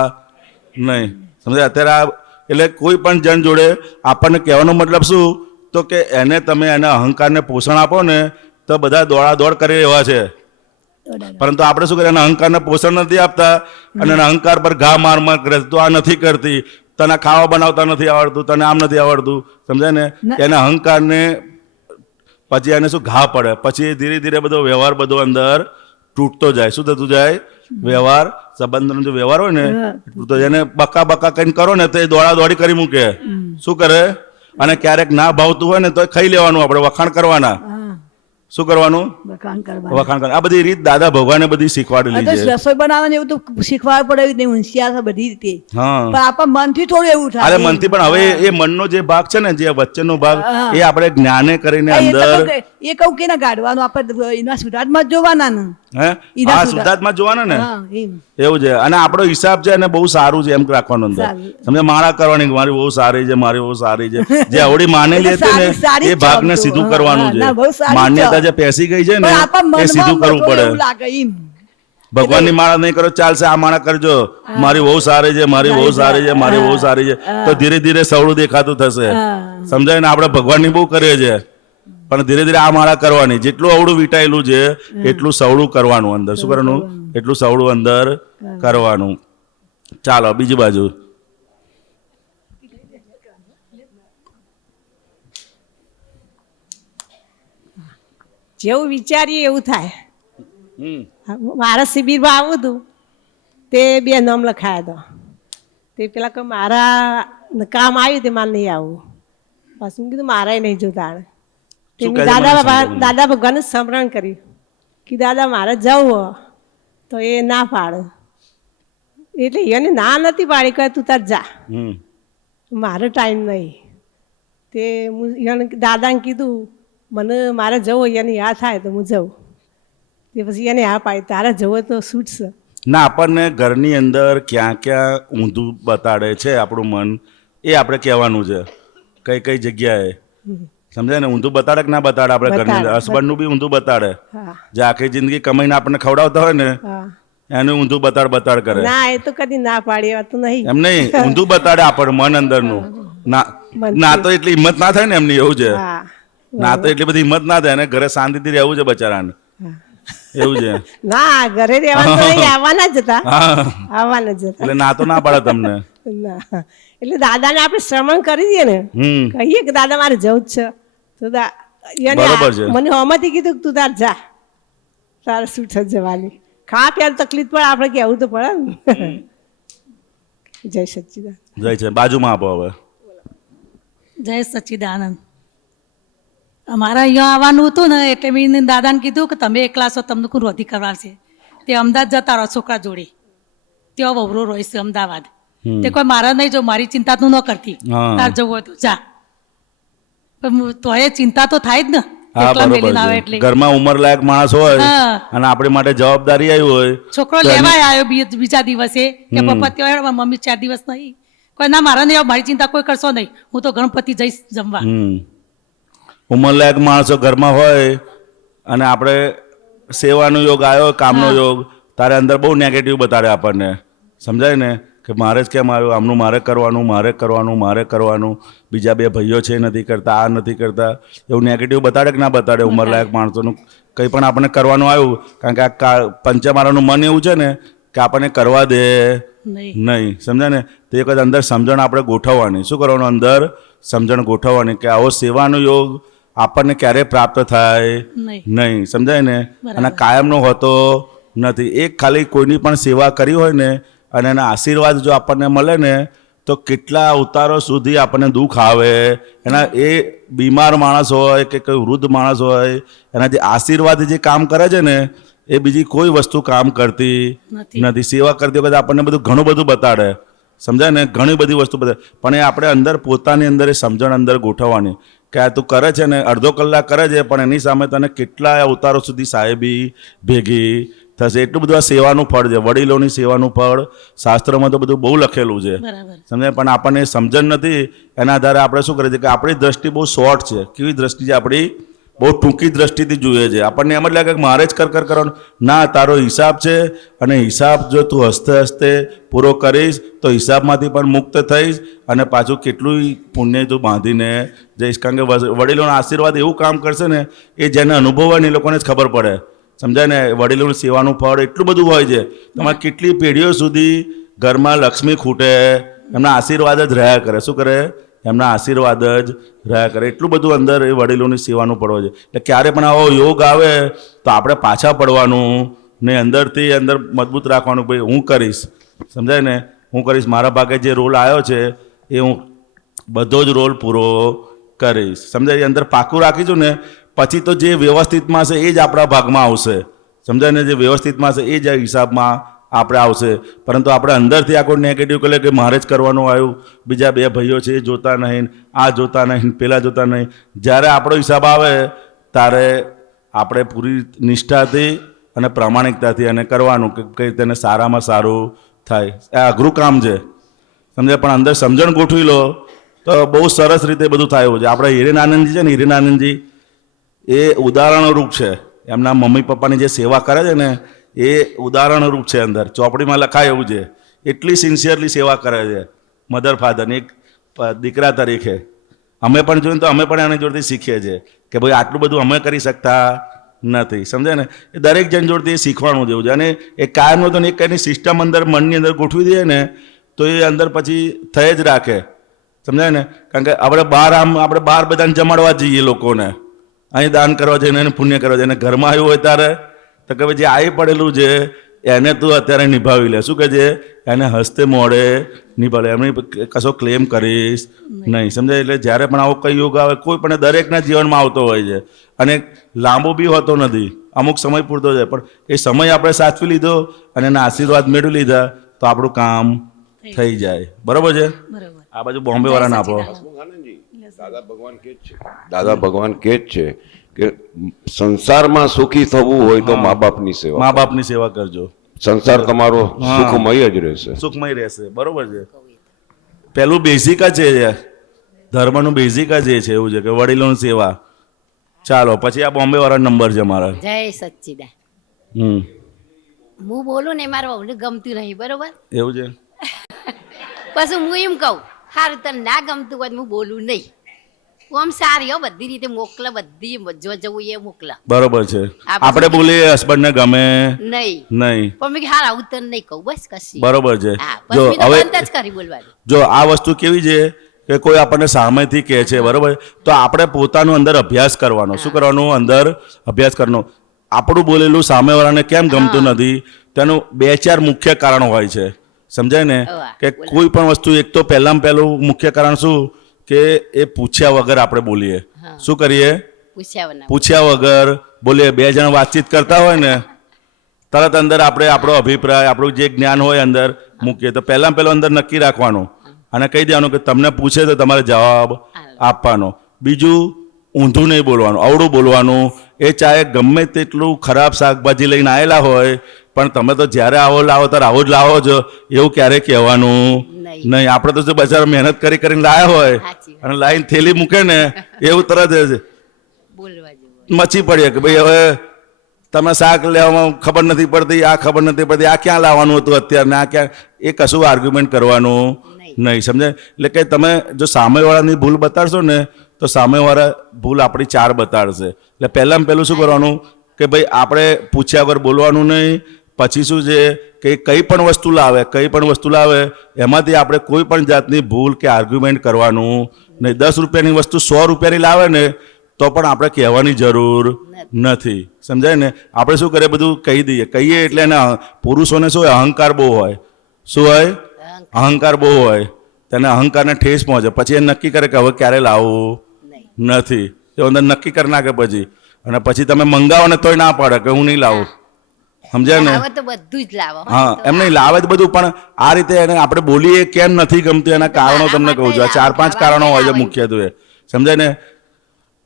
નહીં. સમજે અત્યારે આ એટલે કોઈ પણ જણ જોડે આપણને કહેવાનો મતલબ શું, તો કે એને તમે એના અહંકારને પોષણ આપો ને તો બધા દોડાદોડ કરી એવા છે. પરંતુ આપણે શું કરીએ, એના અહંકારને પોષણ નથી આપતા અને એના અહંકાર પર ઘા માર માર કરે. તો આ નથી કરતી, તને ખાવા બનાવતા નથી આવડતું, તને આમ નથી આવડતું. સમજાય ને, એના અહંકારને પછી એને શું ઘા પડે. પછી ધીરે ધીરે બધો વ્યવહાર બધો અંદર તૂટતો જાય. શું થતું જાય, વ્યવહાર સંબંધનો જો વ્યવહાર હોય ને તૂટતો જાય. એને બકા બકા કઈ કરો ને તો એ દોડા દોડી કરી મૂકે. શું કરે, અને ક્યારેક ના ભાવતું હોય ને તો ખાઈ લેવાનું, આપણે વખાણ કરવાના. શું કરવાનું, વખાણ કરવાનું. આ બધી રીત દાદા ભગવાને બધી શીખવાડેલી છે. રસોઈ બનાવવાની એવું તો શીખવાડ પડે એવી હોશિયાર છે બધી રીતે. પણ આપણા મનથી થોડું એવું થાય. અરે મનથી પણ હવે એ મનનો જે ભાગ છે ને, જે વચ્ચેનો ભાગ, એ આપણે જ્ઞાને કરીને અંદર એ કહું કે ના ગાઢવાનું આપણે એના સુધાર્થમાં જ જોવાના ને. હા શુદ્ધાત્મા જોવાના ને, એવું છે. અને આપણો હિસાબ છે અને બહુ સારું છે એમ રાખવાનું અંદર. સમજે માળા કરવાની, મારી બહુ સારી છે, મારી બહુ સારી છે. જે આવડી માનેલી હતી ને એ ભાગને સીધું કરવાનું છે. માન્યતા જે પેસી ગઈ છે ને એ સીધું કરવું પડે. ભગવાનની માળા નહીં કરો ચાલશે, આ માળા કરજો, મારી બહુ સારી છે, મારી બહુ સારી છે, મારી બહુ સારી છે, તો ધીરે ધીરે સવળું દેખાતું થશે. સમજાય ને, આપણે ભગવાનની બહુ કરીએ છીએ પણ ધીરે ધીરે આ માળા કરવાની. જેટલું અવળું વીટાયેલું છે એટલું સવળું કરવાનું અંદર. શું કરવાનું, એટલું સવળું અંદર કરવાનું. ચાલો બીજી બાજુ. જેવું વિચારીએ એવું થાય. મારા શિબિરમાં આવું હતું તે 2 નામ લખાયા હતા. તે પેલા કે મારા કામ આવ્યું તે મારે નહીં આવું. પછી કીધું મારે નહીં જોતા. દાદા ભગવાનને સ્મરણ કર્યું કે દાદા મારે જવું, તો એ ના પાડે. એટલે એને ના નથી પાડી કે તું તાર જા, મારે ટાઈમ નહીં. તે હું દાદાને કીધું મને મારે જવું, એને આ થાય તો હું જાઉં. તે પછી એને આ પાડી તારે જવું તો છૂટશે ના. આપણને ઘરની અંદર ક્યાં ક્યાં ઊંધું બતાડે છે આપણું મન, એ આપણે કહેવાનું છે. કઈ કઈ જગ્યાએ સમજાય ને, ઊંધું બતાડે કે ના બતાડે. આપણે ઘરની અંદર હસબન્ડનું બી ઊંધું બતાડે. જે આખી જિંદગી કમાઈને આપણને ખવડાવતા હોય ને એનું ઊંધું બતાડ કરે. ના એ તો કદી ના પાડી વાત નહીં. એમ નહીં, ઊંધું બતાડે આપણને મન અંદરનું. ના તો એટલી હિંમત ના થાય ને એમની, એવું છે. ના તો એટલી બધી હિંમત ના થાય ને, ઘરે શાંતિથી રહેવું છે બચારાને, એવું છે. ના ઘરે રહેવાનું આવવાના જ હતા, આવવાના જ હતા. એટલે ના તો ના પાડે તમને. એટલે દાદાને આપણે શ્રવણ કરી દઈએ ને, કહીએ કે દાદા મારે જવું જ છે, તો મને હમણાંથી કીધું કે તું તાર જા, તારે શું છે જવાની. ખા પ્યાર તકલીફ પડે આપણે કેવું તો પડે ને. જય સચ્ચિદાનંદ. જય છે. બાજુમાં આપો હવે. જય સચ્ચિદાનંદ. અમારા અહીંયા આવવાનું હતું ને એટલે મેં દાદાને કીધું કે તમે એકલા છો, તમને કોઈ રોધી કરવાશે. તે અમદાવાદ જતા રહો છોકરા જોડે, ત્યાં વવરો રહીશ અમદાવાદ. તે કોઈ મારા નહીં જો, મારી ચિંતા તું ન કરતી, તાર જવું હોય તો જા. પણ તો એ ચિંતા તો થાય જ ને. હા એકલા બરોબર મેલીને આવે છે. એટલે ઘરમાં ઉંમરલાયક માણસ હોય હા. અને આપણી માટે જવાબદારી આવી હોય છોકરો તો એને- લેવાય આવ્યો બીજા દિવસે કે પપ્પા ત્યાં મમ્મી 4 દિવસ નહીં કોઈ ના મારા નહીં મારી ચિંતા કોઈ કરશો નહીં હું તો ગણપતિ જઈશ જમવા. ઉંમરલાયક માણસો ઘરમાં હોય અને આપણે સેવાનો યોગ આવ્યો કામનો યોગ તારે અંદર બહુ નેગેટિવ બતાડે આપણને સમજાય ને કે મારે જ કેમ આવ્યો આમનું મારે કરવાનું બીજા 2 ભાઈઓ છે નથી કરતા આ નથી કરતા એવું નેગેટિવ બતાડે કે ના બતાડે ઉંમરલાયક માણસોનું કંઈ પણ આપણને કરવાનું આવ્યું કારણ કે આ પંચમારાનું મન એવું છે ને કે આપણને કરવા દે નહીં સમજાય ને તો એક વખત અંદર સમજણ આપણે ગોઠવવાની શું કરવાનું અંદર સમજણ ગોઠવવાની કે આવો સેવાનો યોગ આપણને ક્યારેય પ્રાપ્ત થાય નહીં સમજાય ને અને કાયમનો હોતો નથી. એક ખાલી કોઈની પણ સેવા કરી હોય ને અને એના આશીર્વાદ જો આપણને મળે ને તો કેટલા અવતારો સુધી આપણને દુઃખ આવે એના એ બીમાર માણસ હોય કે કોઈ વૃદ્ધ માણસ હોય એના જે આશીર્વાદ જે કામ કરે છે ને એ બીજી કોઈ વસ્તુ કામ કરતી નથી. સેવા કરતી વખતે આપણને બધું ઘણું બધું બતાડે સમજાય ને ઘણી બધી વસ્તુ બતાડે પણ એ આપણે અંદર પોતાની અંદર એ સમજણ અંદર ગોઠવવાની કે આ તું કરે છે ને અડધો કલાક કરે છે પણ એની સામે તને કેટલા અવતારો સુધી સાહેબી ભેગી થશે. એટલું બધું આ સેવાનું ફળ છે વડીલોની સેવાનું ફળ શાસ્ત્રમાં તો બધું બહુ લખેલું છે સમજાય પણ આપણને સમજણ નથી એના આધારે આપણે શું કરીએ છીએ કે આપણી દ્રષ્ટિ બહુ શોર્ટ છે. કેવી દ્રષ્ટિ છે આપણી બહુ ટૂંકી દ્રષ્ટિથી જોઈએ છે આપણને એમ જ લાગે કે મારે જ કર કરવાનું ના તારો હિસાબ છે અને હિસાબ જો તું હસતે હસતે પૂરો કરીશ તો હિસાબમાંથી પણ મુક્ત થઈશ અને પાછું કેટલું પુણ્ય તું બાંધીને જઈશ કારણ કે વડીલોના આશીર્વાદ એવું કામ કરશે ને એ જેને અનુભવ હોય ને એ લોકોને જ ખબર પડે સમજાય ને વડીલોનું સેવાનું ફળ એટલું બધું હોય છે તમારે કેટલી પેઢીઓ સુધી ઘરમાં લક્ષ્મી ખૂટે એમના આશીર્વાદ જ રહ્યા કરે શું કરે એમના આશીર્વાદ જ રહ્યા કરે એટલું બધું અંદર એ વડીલોની સેવાનું પડવું છે એટલે ક્યારે પણ આવો યોગ આવે તો આપણે પાછા પડવાનું ને અંદરથી અંદર મજબૂત રાખવાનું ભાઈ હું કરીશ સમજાય ને હું કરીશ મારા ભાગે જે રોલ આવ્યો છે એ હું બધો જ રોલ પૂરો કરીશ સમજાય અંદર પાકું રાખીશું ને પછી તો જે વ્યવસ્થિતમાં છે એ જ આપણા ભાગમાં આવશે સમજાય ને જે વ્યવસ્થિતમાં છે એ જ હિસાબમાં આપણે આવશે પરંતુ આપણે અંદરથી આખો નેગેટિવ કરે કે મારે જ કરવાનું આવ્યું બીજા 2 ભાઈઓ છે એ જોતા નહીં આ જોતા નહીં પેલા જોતા નહીં જ્યારે આપણો હિસાબ આવે ત્યારે આપણે પૂરી નિષ્ઠાથી અને પ્રામાણિકતાથી એને કરવાનું કે કંઈ તેને સારામાં સારું થાય. આ અઘરું કામ છે સમજે પણ અંદર સમજણ ગોઠવી લો તો બહુ સરસ રીતે બધું થાય એવું છે. આપણે હિરેનાનંદજી છે ને હિરેનાનંદજી એ ઉદાહરણરૂપ છે એમના મમ્મી પપ્પાની જે સેવા કરે છે ને એ ઉદાહરણરૂપ છે અંદર ચોપડીમાં લખાય એવું છે એટલી સિન્સિયરલી સેવા કરે છે મધર ફાધરની એક દીકરા તરીકે અમે પણ જોઈને તો અમે પણ એની જોડેથી શીખીએ છીએ કે ભાઈ આટલું બધું અમે કરી શકતા નથી સમજાય ને એ દરેક જણ જોડેથી એ શીખવાનું જેવું છે અને એ કાયમનો તો એક એની સિસ્ટમ અંદર મનની અંદર ગોઠવી દઈએ ને તો એ અંદર પછી થઈ જ રાખે સમજાય ને કારણ કે આપણે બહાર બધાને જમાડવા જઈએ લોકોને અહીં દાન કરવા જઈને એને પુણ્ય કરવા જઈને ઘરમાં આવ્યું હોય ત્યારે તો કે જે આવી પડેલું છે એને તું અત્યારે નિભાવી લે શું કહે છે એને હસ્તે મોડે નિભાવે એમની કશો ક્લેમ કરીશ નહીં સમજાય એટલે જ્યારે પણ આવો કઈ યોગ આવે કોઈ પણ દરેકના જીવનમાં આવતો હોય છે અને લાંબો બી હોતો નથી અમુક સમય પૂરતો છે પણ એ સમય આપણે સાચવી લીધો અને એના આશીર્વાદ મેળવી લીધા તો આપણું કામ થઈ જાય બરોબર છે. આ બાજુ બોમ્બે વાળાને આપો. દાદા ભગવાન કે જ છે કે સંસારમાં સુખી થવું હોય તો મા બાપની સેવા કરજો સંસાર તમારો સુખમય જ રહેશે સુખમય રહેશે બરોબર છે. પેલું બેઝિક જ છે ધર્મનું બેઝિક જ એ છે એવું છે કે વડીલોની સેવા. ચાલો પછી આ બોમ્બે વાળા નંબર છે મારા. જય સચ્ચિદાન. હું બોલું ને મારે બહુ ગમતું નહીં બરોબર એવું છે પછી હું એમ કહું સારું તને ના ગમતું હોય હું બોલું નહીં આમ સારી હો બધી રીતે મોકલે બધી જો જવું એ મોકલે બરોબર છે. આપણે બોલીએ હસબન્ડ ને ગમે નહીં પણ મેં હાર આવું તને નહીં કહું બસ કશી બરોબર છે. જો હવે જ કરી બોલવાનું જો આ વસ્તુ કેવી છે કે કોઈ આપણને સામેથી કહે છે બરોબર તો આપણે પોતાનું અંદર અભ્યાસ કરવાનો શું કરવાનું અંદર અભ્યાસ કરવાનો આપણું બોલેલું સામેવાળાને કેમ ગમતું નથી તેનું 2-4 મુખ્ય કારણો હોય છે સમજાય ને કે કોઈ પણ વસ્તુ એક તો પહેલું મુખ્ય કારણ શું કે એ પૂછ્યા વગર આપણે બોલીએ શું કરીએ પૂછ્યા વગર બોલીએ. 2 જણ વાતચીત કરતા હોય ને તરત અંદર આપણે આપણો અભિપ્રાય આપણું જે જ્ઞાન હોય અંદર મૂકીએ તો પહેલું અંદર નક્કી રાખવાનું અને કહી દેવાનું કે તમને પૂછે તો તમારે જવાબ આપવાનો. બીજું ઊંધું નહીં બોલવાનું, અવળું બોલવાનું. એ ચાહે ગમે તેટલું ખરાબ શાકભાજી લઈને આવેલા હોય, પણ તમે તો જ્યારે આવો લાવો ત્યારે આવો જ લાવો છો એવું ક્યારેય કહેવાનું નહીં. આપણે તો જો બજાર મહેનત કરીને લાયા હોય અને લાઈન થેલી મૂકે ને એવું તરત જ મચી પડીએ કે ભાઈ હવે તમે શાક લેવામાં ખબર નથી પડતી, આ ખબર નથી પડતી, આ ક્યાં લાવવાનું હતું અત્યારે, આ ક્યાં, એ કશું આર્ગ્યુમેન્ટ કરવાનું નહીં. સમજે? એટલે કે તમે જો સામેવાળાની ભૂલ બતાડશો ને તો સામેવાળા ભૂલ આપણી 4 બતાડશે. એટલે પહેલાં પહેલું શું કરવાનું કે ભાઈ આપણે પૂછ્યા વગર બોલવાનું નહીં. પછી શું છે કે કંઈ પણ વસ્તુ લાવે એમાંથી આપણે કોઈ પણ જાતની ભૂલ કે આર્ગ્યુમેન્ટ કરવાનું નહીં. 10 રૂપિયાની વસ્તુ 100 રૂપિયાની લાવે ને તો પણ આપણે કહેવાની જરૂર નથી. સમજાય ને? આપણે શું કરીએ, બધું કહી દઈએ. કહીએ એટલે એને પુરુષોને શું હોય, અહંકાર બહુ હોય. શું હોય? અહંકાર બહુ હોય. તેને અહંકારને ઠેસ પહોંચે. પછી એ નક્કી કરે કે હવે ક્યારે લાવવું નથી. એ અંદર નક્કી કરી નાખે પછી. અને પછી તમે મંગાવો ને તોય ના પાડે કે હું નહીં લાવું. સમજાય ને? હા, એમ નહીં લાવે જ બધું, પણ આ રીતે એને આપણે બોલીએ કેમ નથી ગમતું એના કારણો તમને કહું છું. આ 4-5 કારણો હોય છે મુખ્યત્વે. સમજાય ને?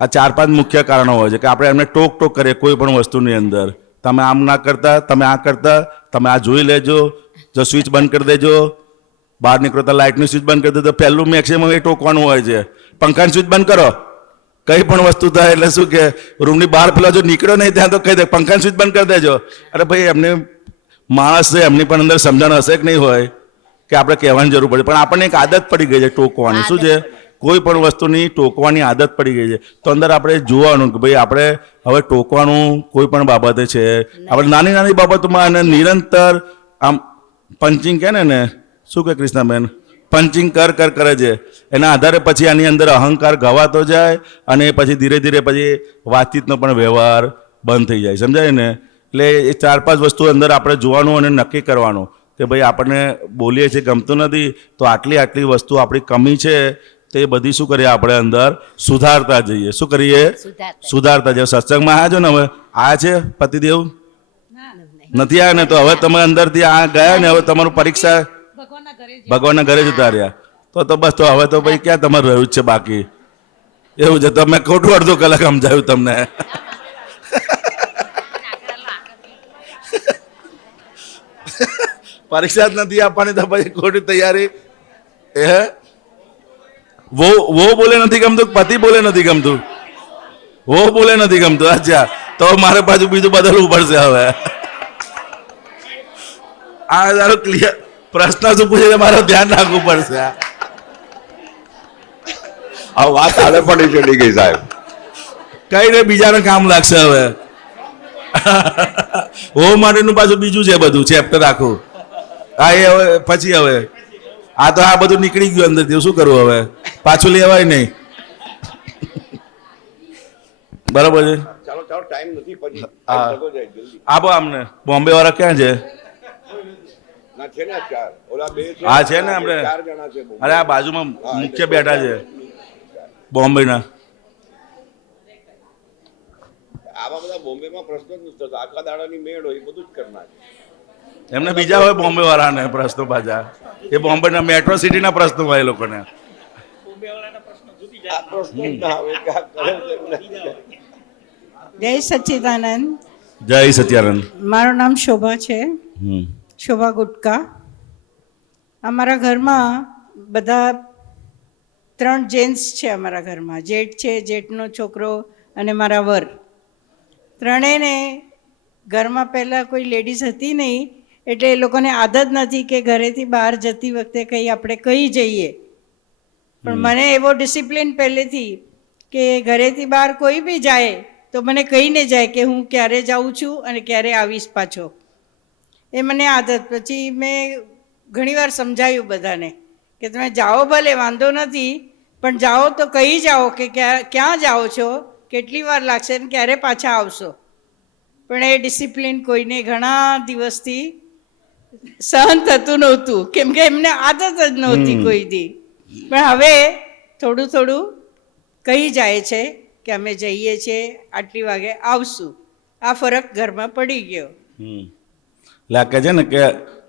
આ 4-5 મુખ્ય કારણો હોય છે કે આપણે એમને ટોક કરીએ કોઈ પણ વસ્તુની અંદર. તમે આમ ના કરતા, તમે આ કરતા, તમે આ જોઈ લેજો, જો સ્વિચ બંધ કરી દેજો, બહાર નીકળો તો લાઇટની સ્વિચ બંધ કરી દેજો. પહેલું મેક્સિમમ એ ટોકવાનું હોય છે. પંખાની સ્વિચ બંધ કરો, કઈ પણ વસ્તુ થાય એટલે શું કે રૂમની બહાર પેલા જો નીકળ્યો નહીં ત્યાં તો કહી દે પંખાની સ્વિચ બંધ કરી દેજો. અરે ભાઈ, એમને માણસ છે, એમની પણ અંદર સમજણ હશે કે નહીં હોય કે આપણે કહેવાની જરૂર પડે. પણ આપણને એક આદત પડી ગઈ છે ટોકવાની. શું છે? કોઈ પણ વસ્તુની ટોકવાની આદત પડી ગઈ છે. તો અંદર આપણે જોવાનું કે ભાઈ આપણે હવે ટોકવાનું કોઈ પણ બાબતે છે. આપણે નાની બાબતોમાં અને નિરંતર આમ પંચિંગ કહે ને, શું કે કૃષ્ણાબેન, પંચિંગ કરે છે. એના આધારે પછી આની અંદર અહંકાર ગવાતો જાય અને પછી ધીરે ધીરે પછી વાતચીતનો પણ વ્યવહાર બંધ થઈ જાય. સમજાય ને? એટલે એ 4-5 વસ્તુ અંદર આપણે જોવાનું અને નક્કી કરવાનું કે ભાઈ આપણને બોલીએ છીએ ગમતું નથી, તો આટલી વસ્તુ આપણી કમી છે, તો એ બધી શું કરીએ આપણે અંદર સુધારતા જઈએ. શું કરીએ? સુધારતા જઈએ. સત્સંગમાં આવ્યા છો ને? હવે આવ્યા છે પતિદેવ? નથી આવ્યા ને? તો હવે તમે અંદરથી આ ગયા ને, હવે તમારું પરીક્ષા ભગવાનના ઘરે જતા રહ્યા તો બસ. તો હવે તો ભાઈ ક્યાં તમારે રહ્યું જ છે બાકી? એવું છે? તમે ખોટું અડધો કલાક સમજાવ્યું તમને. પરીક્ષા જ નથી આપવાની તો પછી ખોટી તૈયારી. वो बोले નથી ગમતું, પતિ બોલે નથી ગમતું, वो બોલે નથી ગમતું. અચ્છા, તો મારે પાછું બીજું બદલવું પડશે હવે. આ તારો ક્લિયર પ્રશ્ન શું પૂછે છે, મારે ધ્યાન રાખવું પડશે. આ વાત આલે પડી ચડી ગઈ સાહેબ. કઈ ને બીજાને કામ લાગશે હવે. ઓ માટેનું પાછું બીજું છે બધું ચેપ્ટર આખું. હા, એ હવે પછી હવે આ તો આ બધું નીકળી ગયું અંદરથી. શું કરવું હવે? પાછું લેવાય નહીં. બરાબર છે? ચાલો ટાઈમ નથી પછી. આપો આમને. બોમ્બે વાળા ક્યાં છે? હા છે ને આપણે. અરે આ બાજુમાં મુખ્ય બેઠા છે બોમ્બેના. આવા બધા બોમ્બેમાં પ્રશ્નો જ નથી થતા. આખા દાડાની મેળ હોય બધું જ કરનાર. એમને બીજા હોય બોમ્બે વાળાને પ્રશ્નો પાછા. એ બોમ્બેના મેટ્રો સિટીના પ્રશ્નો હોય એ લોકોને. જય સચ્ચિદાનંદ. જય સચ્ચિદાનંદ. મારું નામ શોભા છે, શોભા ગુટકા. અમારા ઘરમાં બધા 3 જેન્ટ્સ છે. અમારા ઘરમાં જેઠ છે, જેઠનો છોકરો અને મારા વર. ત્રણેયને ઘરમાં પહેલાં કોઈ લેડીઝ હતી નહીં, એટલે એ લોકોને આદત નથી કે ઘરેથી બહાર જતી વખતે કંઈ આપણે કહી જઈએ. પણ મને એવો ડિસિપ્લિન પહેલેથી કે ઘરેથી બહાર કોઈ બી જાય તો મને કહીને જાય કે હું ક્યારે જાઉં છું અને ક્યારે આવીશ પાછો. એ મને આદત. પછી મેં ઘણીવાર સમજાવ્યું બધાને કે તમે જાઓ ભલે, વાંધો નથી, પણ જાઓ તો કહી જાઓ કે ક્યાં જાઓ છો, કેટલી વાર લાગશે ને ક્યારે પાછા આવશો. પણ એ ડિસિપ્લિન કોઈને ઘણા દિવસથી સહન થતું નહોતું, કેમ કે એમને આદત જ નહોતી કોઈથી. પણ હવે થોડું થોડું કહી જાય છે કે અમે જઈએ છીએ, આટલી વાગે આવશું. આ ફરક ઘરમાં પડી ગયો. લાગે છે ને કે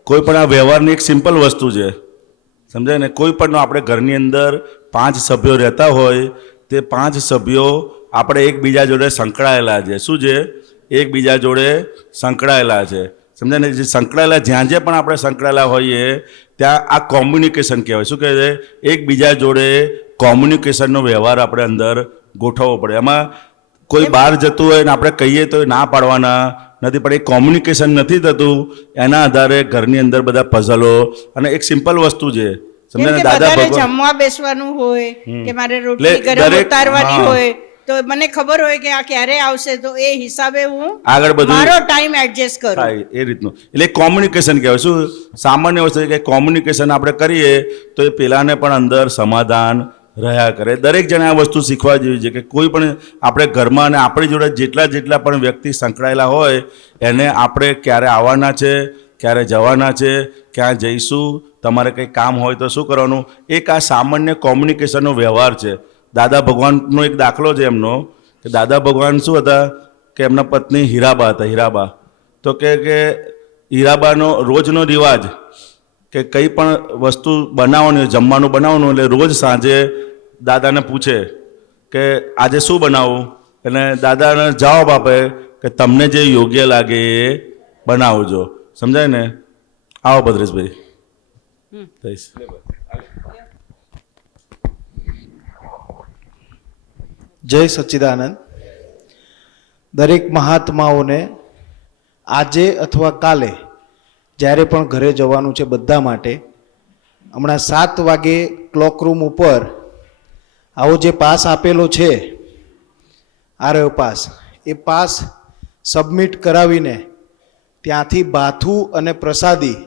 કોઈ પણ આ વ્યવહારની એક સિમ્પલ વસ્તુ છે. સમજાય ને? કોઈ પણ આપણે ઘરની અંદર 5 સભ્યો રહેતા હોય, તે 5 સભ્યો આપણે એકબીજા જોડે સંકળાયેલા છે. શું છે? એકબીજા જોડે સંકળાયેલા છે. સમજાય ને? જે સંકળાયેલા જ્યાં જે પણ આપણે સંકળાયેલા હોઈએ ત્યાં આ કોમ્યુનિકેશન કહેવાય. શું કહે છે? એકબીજા જોડે કોમ્યુનિકેશનનો વ્યવહાર આપણે અંદર ગોઠવવો પડે. એમાં કોઈ બહાર જતું હોય ને આપણે કહીએ તો ના પાડવાના નથી, પણ એ કોમ્યુનિકેશન નથી થતું, એના આધારે ઘરની અંદર બધા પઝલો. અને એક સિમ્પલ વસ્તુ છે, સમજાય ને? દાદા ભગવાન જમવા બેસવાનું હોય કે મારે રોટલી ગરમ ઉતારવાની હોય તો મને ખબર હોય કે આ ક્યારે આવશે, તો એ હિસાબે હું આગળ બધું મારો ટાઈમ એડજસ્ટ કરું. થાય એ રીતનું. એટલે કોમ્યુનિકેશન કહેવાય. શું સામાન્ય વસ્તુ છે કે કોમ્યુનિકેશન આપણે કરીએ તો એ પેલાને પણ અંદર સમાધાન રહ્યા કરે. દરેક જણે આ વસ્તુ શીખવા જેવી છે કે કોઈ પણ આપણે ઘરમાં અને આપણી જોડે જેટલા પણ વ્યક્તિ સંકળાયેલા હોય એને આપણે ક્યારે આવવાના છે, ક્યારે જવાના છે, ક્યાં જઈશું, તમારે કંઈ કામ હોય તો શું કરવાનું, એક આ સામાન્ય કોમ્યુનિકેશનનો વ્યવહાર છે. દાદા ભગવાનનો એક દાખલો છે એમનો, કે દાદા ભગવાન શું હતા કે એમના પત્ની હીરાબા હતા. હીરાબા તો કે હીરાબાનો રોજનો રિવાજ કે કંઈ પણ વસ્તુ બનાવવાની, જમવાનું બનાવવાનું, એટલે રોજ સાંજે દાદાને પૂછે કે આજે શું બનાવું, અને દાદાને જવાબ આપે કે તમને જે યોગ્ય લાગે એ બનાવજો. સમજાય ને? આવો ભદ્રેશભાઈ. જય સચ્ચિદાનંદ. દરેક મહાત્માઓને આજે અથવા કાલે જ્યારે પણ ઘરે જવાનું છે બધા માટે હમણાં 7 વાગે ક્લોકરૂમ ઉપર આવો જે પાસ આપેલો છે, આ રહ્યો પાસ, એ પાસ સબમિટ કરાવીને ત્યાંથી ભાથું અને પ્રસાદી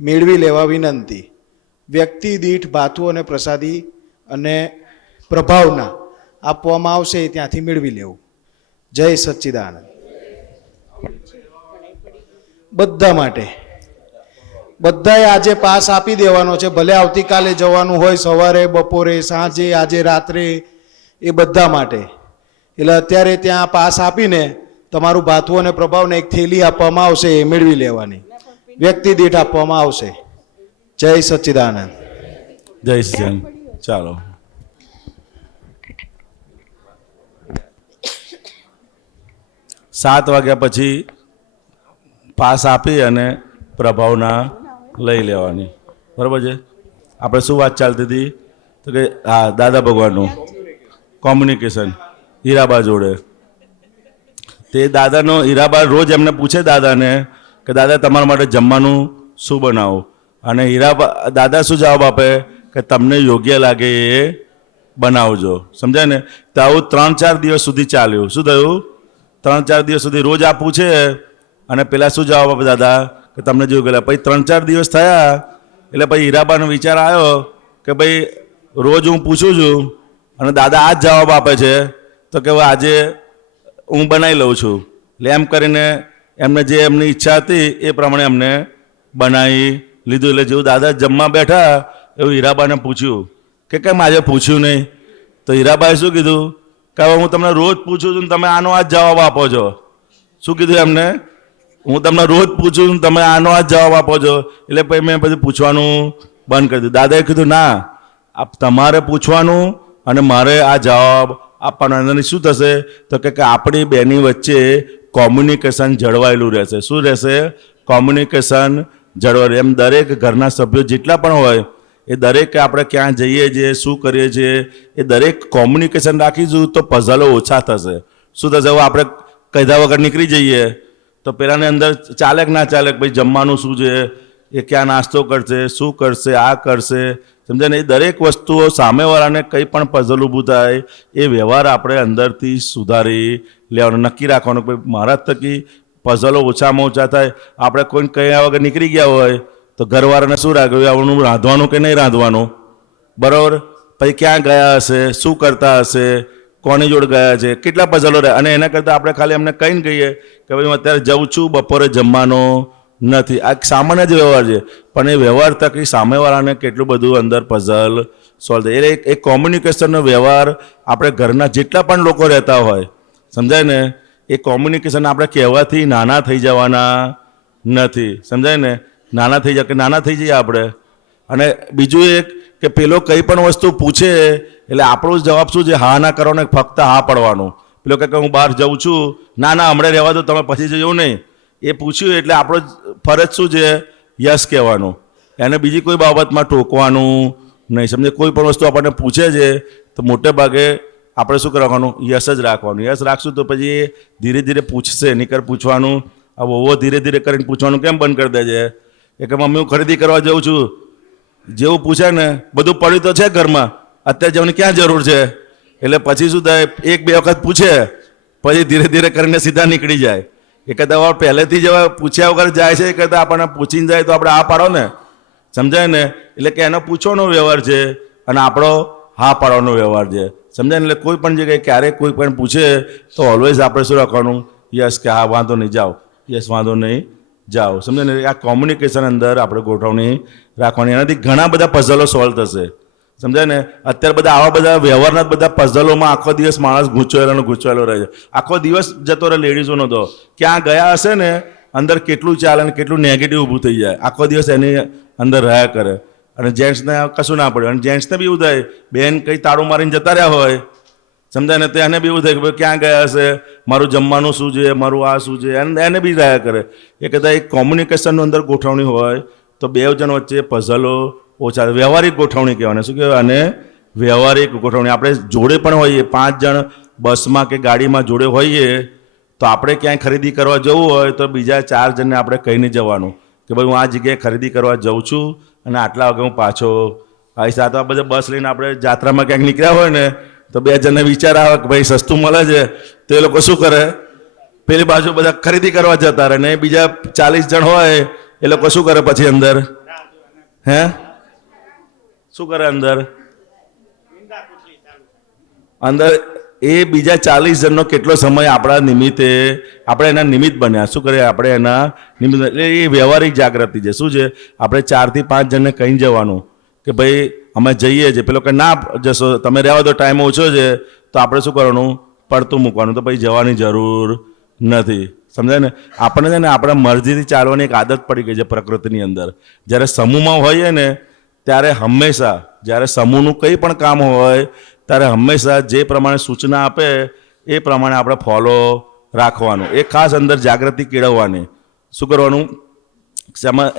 મેળવી લેવા વિનંતી. વ્યક્તિ દીઠ ભાથું અને પ્રસાદી અને પ્રભાવના આપવામાં આવશે, એ ત્યાંથી મેળવી લેવું. જય સચ્ચિદાનંદ. બધા માટે બધાએ આજે પાસ આપી દેવાનો છે, ભલે આવતીકાલે જવાનું હોય, સવારે, બપોરે, સાંજે, આજે રાત્રે, એ બધા માટે. એટલે અત્યારે ત્યાં પાસ આપીને તમારું ભાથું અને પ્રભાવને એક થેલી આપવામાં આવશે, એ મેળવી લેવાની, વ્યક્તિ દીઠ આપવામાં આવશે. જય સચ્ચિદાનંદ. જય સચ્ચિદાનંદ. ચાલો. સાત વાગ્યા પછી પાસ આપી અને પ્રભાવના લઈ લેવાની. બરાબર છે? આપણે શું વાત ચાલતી હતી? તો કે હા, દાદા ભગવાનનું કોમ્યુનિકેશન હીરાબા જોડે. તે દાદાનો હીરાબા રોજ એમને પૂછે દાદાને કે દાદા તમારા માટે જમવાનું શું બનાવું, અને હીરાબા દાદા શું જવાબ આપે કે તમને યોગ્ય લાગે એ બનાવજો. સમજાય ને? તો આવું 3-4 દિવસ સુધી ચાલ્યું. શું થયું? 3-4 દિવસ સુધી રોજ આ પૂછે અને પેલા શું જવાબ આપે દાદા કે તમને જેવું ગયેલા. પછી 3-4 દિવસ થયા એટલે પછી હીરાબાનો વિચાર આવ્યો કે ભાઈ રોજ હું પૂછું છું અને દાદા આ જ જવાબ આપે છે, તો કે આજે હું બનાવી લઉં છું. એટલે એમ કરીને એમને જે એમની ઈચ્છા હતી એ પ્રમાણે એમને બનાવી લીધું. એટલે જેવું દાદા જમવા બેઠા એવું હીરાબાને પૂછ્યું કે કેમ આજે પૂછ્યું નહીં? તો હીરાબાએ શું કીધું કે હવે હું તમને રોજ પૂછું છું, તમે આનો આ જવાબ આપો છો. શું કીધું એમને? હું તમને રોજ પૂછું છું, તમે આનો આ જવાબ આપો છો. એટલે પછી મેં પછી પૂછવાનું બંધ કરી દીધું. દાદાએ કીધું ના, આ તમારે પૂછવાનું અને મારે આ જવાબ આપવાનો. એનાથી શું થશે? તો કે આપણી બેની વચ્ચે કોમ્યુનિકેશન જળવાયેલું રહેશે. શું રહેશે? કોમ્યુનિકેશન જળવાયેલું. એમ દરેક ઘરના સભ્યો જેટલા પણ હોય એ દરેક આપણે ક્યાં જઈએ છીએ, શું કરીએ છીએ, એ દરેક કોમ્યુનિકેશન રાખીશું તો પઝલો ઓછા થશે. શું થશે? હવે આપણે કીધા વગર નીકળી જઈએ તો પેલાને અંદર ચાલે કે ના ચાલે, ભાઈ જમવાનું શું છે, એ ક્યાં નાસ્તો કરશે, શું કરશે, આ કરશે. સમજાય ને? એ દરેક વસ્તુઓ સામેવાળાને કંઈ પણ પઝલ ઊભું થાય એ વ્યવહાર આપણે અંદરથી સુધારી લેવાનો, નક્કી રાખવાનું કે મારા થકી પઝલો ઓછામાં ઓછા થાય. આપણે કોઈને કહ્યા વગર નીકળી ગયા હોય તો ઘરવાળાને શું રાખ્યું, આવવાનું રાંધવાનું કે નહીં રાંધવાનું, બરાબર? પછી ક્યાં ગયા હશે, શું કરતા હશે, કોની જોડે ગયા છે, કેટલા પઝલો રહે. અને એના કરતાં આપણે ખાલી એમને કહીને કહીએ કે ભાઈ હું અત્યારે જાઉં છું, બપોરે જમવાનો નથી. આ સામાન્ય જ વ્યવહાર છે, પણ એ વ્યવહાર થકી સામેવાળાને કેટલું બધું અંદર પઝલ સોલ્વ થાય. એટલે એક કોમ્યુનિકેશનનો વ્યવહાર આપણે ઘરના જેટલા પણ લોકો રહેતા હોય, સમજાય ને, એ કોમ્યુનિકેશન આપણે કહેવાથી નાના થઈ જવાના નથી. સમજાય ને? નાના થઈ જાય કે નાના થઈ જઈએ આપણે. અને બીજું એક કે પેલો કંઈ પણ વસ્તુ પૂછે એટલે આપણો જવાબ શું છે? હા ના કરવાનો, ફક્ત હા પડવાનું. પેલો કે હું બહાર જઉં છું, ના ના હમણાં રહેવા દો તમે પછી જજો નહીં. એ પૂછ્યું એટલે આપણો ફરજ શું છે? યસ કહેવાનું. એને બીજી કોઈ બાબતમાં ટોકવાનું નહીં. સમજે કોઈ પણ વસ્તુ આપણને પૂછે છે તો મોટે ભાગે આપણે શું કરવાનું? યસ જ રાખવાનું. યસ રાખશું તો પછી એ ધીરે ધીરે પૂછશે. નીકળ પૂછવાનું આ બહુ ધીરે ધીરે કરીને પૂછવાનું કેમ બંધ કરી દે છે? એ કે મમ્મી હું ખરીદી કરવા જાઉં છું. જેવું પૂછે ને બધું પડ્યું તો છે ઘરમાં, અત્યારે જવાની ક્યાં જરૂર છે? એટલે પછી શું થાય? એક બે વખત પૂછે પછી ધીરે ધીરે કરીને સીધા નીકળી જાય. એ કહેતા પહેલેથી જ પૂછ્યા વગર જાય છે, એ કહેતા આપણને પૂછીને જાય તો આપણે આ પાડો ને, સમજાય ને? એટલે કે એનો પૂછવાનો વ્યવહાર છે અને આપણો હા પાડવાનો વ્યવહાર છે, સમજાય ને? એટલે કોઈ પણ જગ્યાએ ક્યારેક કોઈ પણ પૂછે તો ઓલવેઝ આપણે શું રાખવાનું? યસ કે હા વાંધો નહીં જાઓ, યસ વાંધો નહીં જાઓ, સમજાય ને? આ કોમ્યુનિકેશન અંદર આપણે ગોઠવણી રાખવાની. એનાથી ઘણા બધા પઝલો સોલ્વ થશે, સમજાય ને? અત્યારે બધા આવા બધા વ્યવહારના બધા પઝલોમાં આખો દિવસ માણસ ગૂંચવાયેલો રહે છે. આખો દિવસ જતો રહે લેડીઝોનો તો ક્યાં ગયા હશે ને અંદર કેટલું ચાલે અને કેટલું નેગેટિવ ઊભું થઈ જાય. આખો દિવસ એની અંદર રહ્યા કરે અને જેન્ટ્સને કશું ના પડે. અને જેન્ટ્સને બી એવું થાય, બેન કંઈ તાળું મારીને જતા રહ્યા હોય, સમજાય ને? તો એને બી એવું થાય કે ભાઈ ક્યાં ગયા હશે, મારું જમવાનું શું છે, મારું આ શું છે, એને બી રહ્યા કરે. એ કદાચ એક કોમ્યુનિકેશનનું અંદર ગોઠવણી હોય તો બે જણ વચ્ચે પઝલો ઓછા. વ્યવહારિક ગોઠવણી કહેવાય. શું કહેવાય? અને વ્યવહારિક ગોઠવણી. આપણે જોડે પણ હોઈએ, 5 જણ બસમાં કે ગાડીમાં જોડે હોઈએ તો આપણે ક્યાંય ખરીદી કરવા જવું હોય તો બીજા 4 જણને આપણે કહીને જવાનું કે ભાઈ હું આ જગ્યાએ ખરીદી કરવા જાઉં છું અને આટલા વાગે હું પાછો આવીશ. આ તો આ બધા બસ લઈને આપણે જાત્રામાં ક્યાંક નીકળ્યા હોય ને તો 2 જણને વિચાર આવે કે ભાઈ સસ્તું મળે છે તો એ લોકો શું કરે? પેલી બાજુ બધા ખરીદી કરવા જતા રહે ને બીજા 40 જણ હોય એ લોકો શું કરે પછી અંદર? હે શું કરે અંદર? એ બીજા 40 જણનો કેટલો સમય આપણા નિમિત્તે આપણે એના નિમિત્ત બન્યા. શું કરે? આપણે એના નિમિત્ત. એટલે એ વ્યવહારિક જાગૃતિ છે. શું છે? આપણે 4 થી 5 જણને કહી જવાનું કે ભાઈ અમે જઈએ છીએ. પેલો કે ના જશો તમે રહેવા દો, ટાઈમ ઓછો છે. તો આપણે શું કરવાનું? પડતું મૂકવાનું. તો પછી જવાની જરૂર નથી, સમજાય ને? આપણને છે ને આપણા મરજીથી ચાલવાની એક આદત પડી ગઈ છે પ્રકૃતિની અંદર. જ્યારે સમૂહમાં હોઈએ ને ત્યારે હંમેશા જ્યારે સમૂહનું કંઈ પણ કામ હોય ત્યારે હંમેશા જે પ્રમાણે સૂચના આપે એ પ્રમાણે આપણે ફોલો રાખવાનું. એ ખાસ અંદર જાગૃતિ કેળવવાની. શું કરવાનું?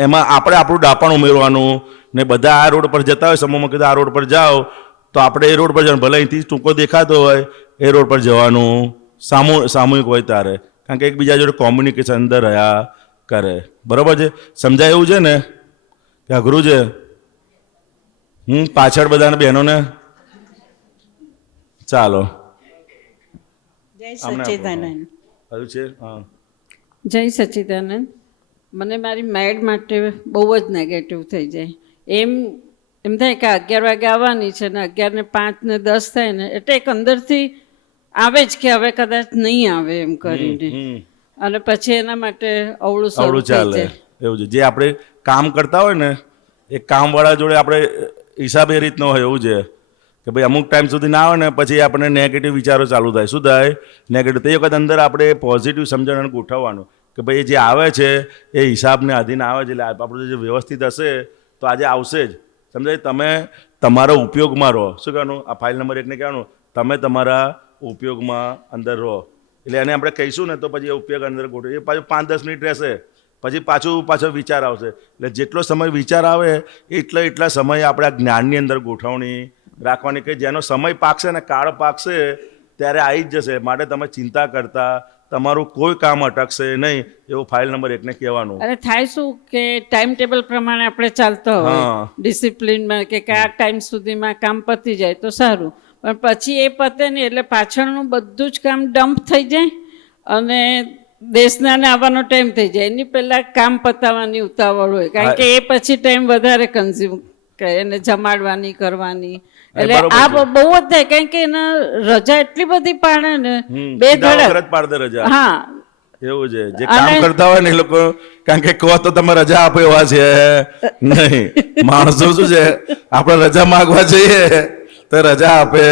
એમાં આપણે આપણું ડાપણ ઉમેરવાનું. ને બધા આ રોડ પર જતા હોય સમૂહમાં, કીધું આ રોડ પર જાઓ તો આપણે એ રોડ પર જવાનું. ભલે અહીંથી ટૂંકો દેખાતો હોય એ રોડ પર જવાનું. સામૂહિક હોય ત્યારે, કારણ કે એકબીજા જોડે કોમ્યુનિકેશન અંદર રહ્યા કરે. બરાબર છે? સમજાય એવું છે ને કે અઘરું છે? પાછળ બધાને બહેનોને ચાલો. જય સચ્ચિદાનંદ. હજુ છે? હા. જય સચ્ચિદાનંદ. મને મારી મેડ માટે બહુ જ નેગેટિવ થઈ જાય. એમ થાય કે 11 વાગે આવવાની છે ને 11 ને 5 ને 10 થાય ને એટલે એક અંદરથી આવે જ કે હવે કદાચ નહીં આવે એમ કરીને, અને પછી એના માટે અવળું ચાલે. એવું છે જે આપણે કામ કરતા હોય ને એ કામવાળા જોડે આપણે હિસાબ એ રીતનો હોય. એવું છે કે ભાઈ અમુક ટાઈમ સુધી ના આવે ને પછી આપણને નેગેટિવ વિચારો ચાલુ થાય. શું થાય? નેગેટિવ. તે વખત અંદર આપણે પોઝિટિવ સમજણ ગોઠવવાનું કે ભાઈ જે આવે છે એ હિસાબને આધીન આવે છે. એટલે આપણું જે વ્યવસ્થિત હશે તો આજે આવશે જ, સમજાય? તમે તમારા ઉપયોગમાં રહો. શું કહેવાનું? આ ફાઇલ નંબર 1 ને કહેવાનું તમે તમારા ઉપયોગમાં અંદર રહો. એટલે એને આપણે કહીશું ને તો પછી એ ઉપયોગ અંદર ગોઠવે. એ પાછું 5-10 મિનિટ રહેશે પછી પાછો વિચાર આવશે. એટલે જેટલો સમય વિચાર આવે એટલા સમય આપણે આ જ્ઞાનની અંદર ગોઠવણી રાખવાની કે જેનો સમય પાકશે ને કાળ પાકશે ત્યારે આવી જ જશે. માટે તમે ચિંતા કરતા તમારું કોઈ કામ અટકશે નહીં એવું ફાઇલ નંબર 1 ને કહેવાનું. અને થાય શું કે ટાઈમ ટેબલ પ્રમાણે આપણે ચાલતા હોય ડિસિપ્લિનમાં કે કયા ટાઈમ સુધીમાં કામ પતી જાય તો સારું. પણ પછી એ પતે નહીં એટલે પાછળનું બધું જ કામ ડમ્પ થઈ જાય અને દેશનાને આવવાનો ટાઈમ થઈ જાય. એની પહેલાં કામ પતાવવાની ઉતાવળ હોય, કારણ કે એ પછી ટાઈમ વધારે કન્ઝ્યુમ કરે એને જમાડવાની કરવાની. એટલે આ બહુ જ થાય, કારણ કે એના રજા એટલી બધી પાડે ને 2 ધડક પાડે રજા. હા એવું છે જે કામ કરતા હોય ને એ લોકો, કારણ કે કહો તો તમે રજા આપો એવા છે નહીં. માણસો શું છે આપણે રજા માંગવા જઈએ તો રજા આપે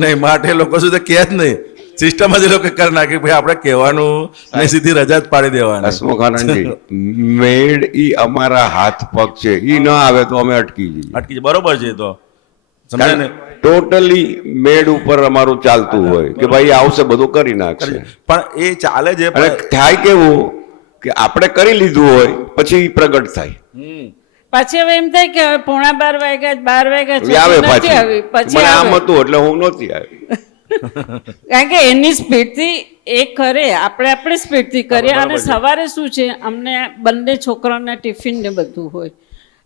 નહીં. માટે લોકો શું છે કહે જ નહીં. સિસ્ટમ જ એ લોકો કરી નાખી ભાઈ આપણે કહેવાનું ને સીધી રજા જ પાડી દેવાની. હસમુખાનંદજી, મેડ ઈ અમારા હાથ પગ છે, ઈ ન આવે તો અમે અટકી જઈએ. બરોબર છે. તો સમજાય ને? ટોટલી મેડ ઉપર અમારું ચાલતું હોય કે ભાઈ આવશે બધું કરી નાખશે, પણ એ ચાલે છે. અને થાય કેવું કે આપણે કરી લીધું હોય પછી પ્રગટ થાય. પછી હવે એમ થાય કે હવે 11:15 વાગ્યા 12 વાગ્યા આવે નથી આવી, પાછી મને આમ હતું એટલે હું નહોતી આવી. કારણ કે એની સ્પીડથી એ કરે, આપણે આપણી સ્પીડથી કરીએ. અને સવારે શું છે, અમને બંને છોકરાઓના ટિફિન ને બધું હોય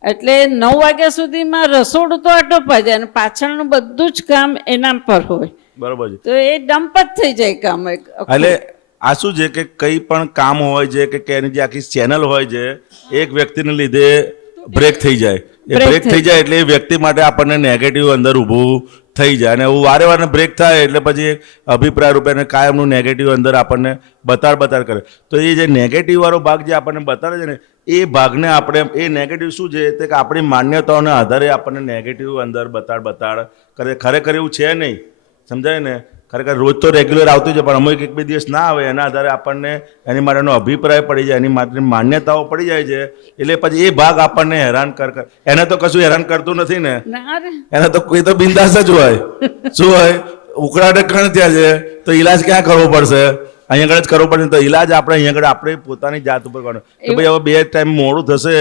એટલે 9 વાગ્યા સુધીમાં રસોડું તો આટોપાઈ જાય અને પાછળનું બધું જ કામ એના પર હોય. બરોબર છે. તો એ ડમ્પ જ થઈ જાય કામ. એટલે આ શું છે કે કંઈ પણ કામ હોય છે કે એની જે આખી ચેનલ હોય છે, એક વ્યક્તિને લીધે બ્રેક થઈ જાય. એ બ્રેક થઈ જાય એટલે એ વ્યક્તિ માટે આપણને નેગેટિવ અંદર ઊભું થઈ જાય, અને એવું વારે વારે બ્રેક થાય એટલે પછી અભિપ્રાય રૂપે અને કાયમનું નેગેટિવ અંદર આપણને બતાડ કરે. તો એ જે નેગેટિવ વાળો ભાગ જે આપણને બતાડે છે ને, એ ભાગને આપણે, એ નેગેટિવ શું છે તે કે આપણી માન્યતાઓના આધારે આપણને નેગેટિવ અંદર બતાડ કરે. ખરેખર એવું છે નહીં, સમજાય ને. ખરેખર રોજ તો રેગ્યુલર આવતું છે, પણ અમુક 1-2 દિવસ ના આવે એના આધારે આપણને એની માટેનો અભિપ્રાય પડી જાય, એની માટેની માન્યતાઓ પડી જાય છે. એટલે પછી એ ભાગ આપણને હેરાન એને તો કશું હેરાન કરતું નથી ને, એને તો કોઈ તો બિંદાસ જ હોય. શું હોય, ઉકળાટે કણ ત્યાં છે તો ઈલાજ ક્યાં કરવો પડશે, અહીંયા આગળ જ કરવો પડશે. તો ઈલાજ આપણે અહીંયા આગળ આપણે પોતાની જાત ઉપર કરવાનો કે ભાઈ હવે 2 ટાઈમ મોડું થશે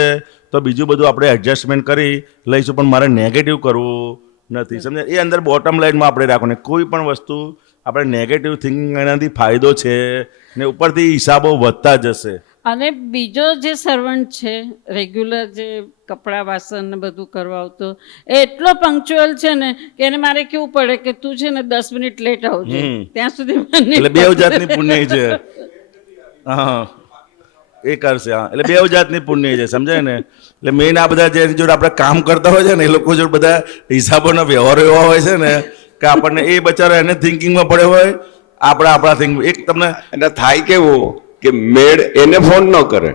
તો બીજું બધું આપણે એડજસ્ટમેન્ટ કરી લઈશું, પણ મારે નેગેટિવ કરવું નથી. સમજે, એ અંદર બોટમ લાઈનમાં આપણે રાખવાનું. કોઈ પણ વસ્તુ આપણે નેગેટિવ થિંકિંગ, એનાથી ફાયદો છે ને ઉપરથી હિસાબો વધતા જશે. અને બીજો જે સર્વન્ટ છે રેગ્યુલર, જે કપડાં વાસણ ને બધું કરવા આવતો, એ એટલો પંક્ચ્યુઅલ છે ને કે એને મારે કેવું પડે કે તું છે ને 10 મિનિટ લેટ આવજો, ત્યાં સુધી એટલે 2 જાતની પુણ્ય છે. હા, એ કરશે. હા, એટલે 2 જાતની પુણ્ય છે, સમજાય ને. એટલે મેઇન આ બધા જે જોડે આપણે કામ કરતા હોય છે ને, એ લોકો જોડે બધા હિસાબોના વ્યવહારો એવા હોય છે ને કે આપણને એ બચારો એને થિંકિંગમાં પડે હોય, આપણા થિંકિંગ. એક તમને એટલે થાય કેવું કે મેડ એને ફોન ન કરે,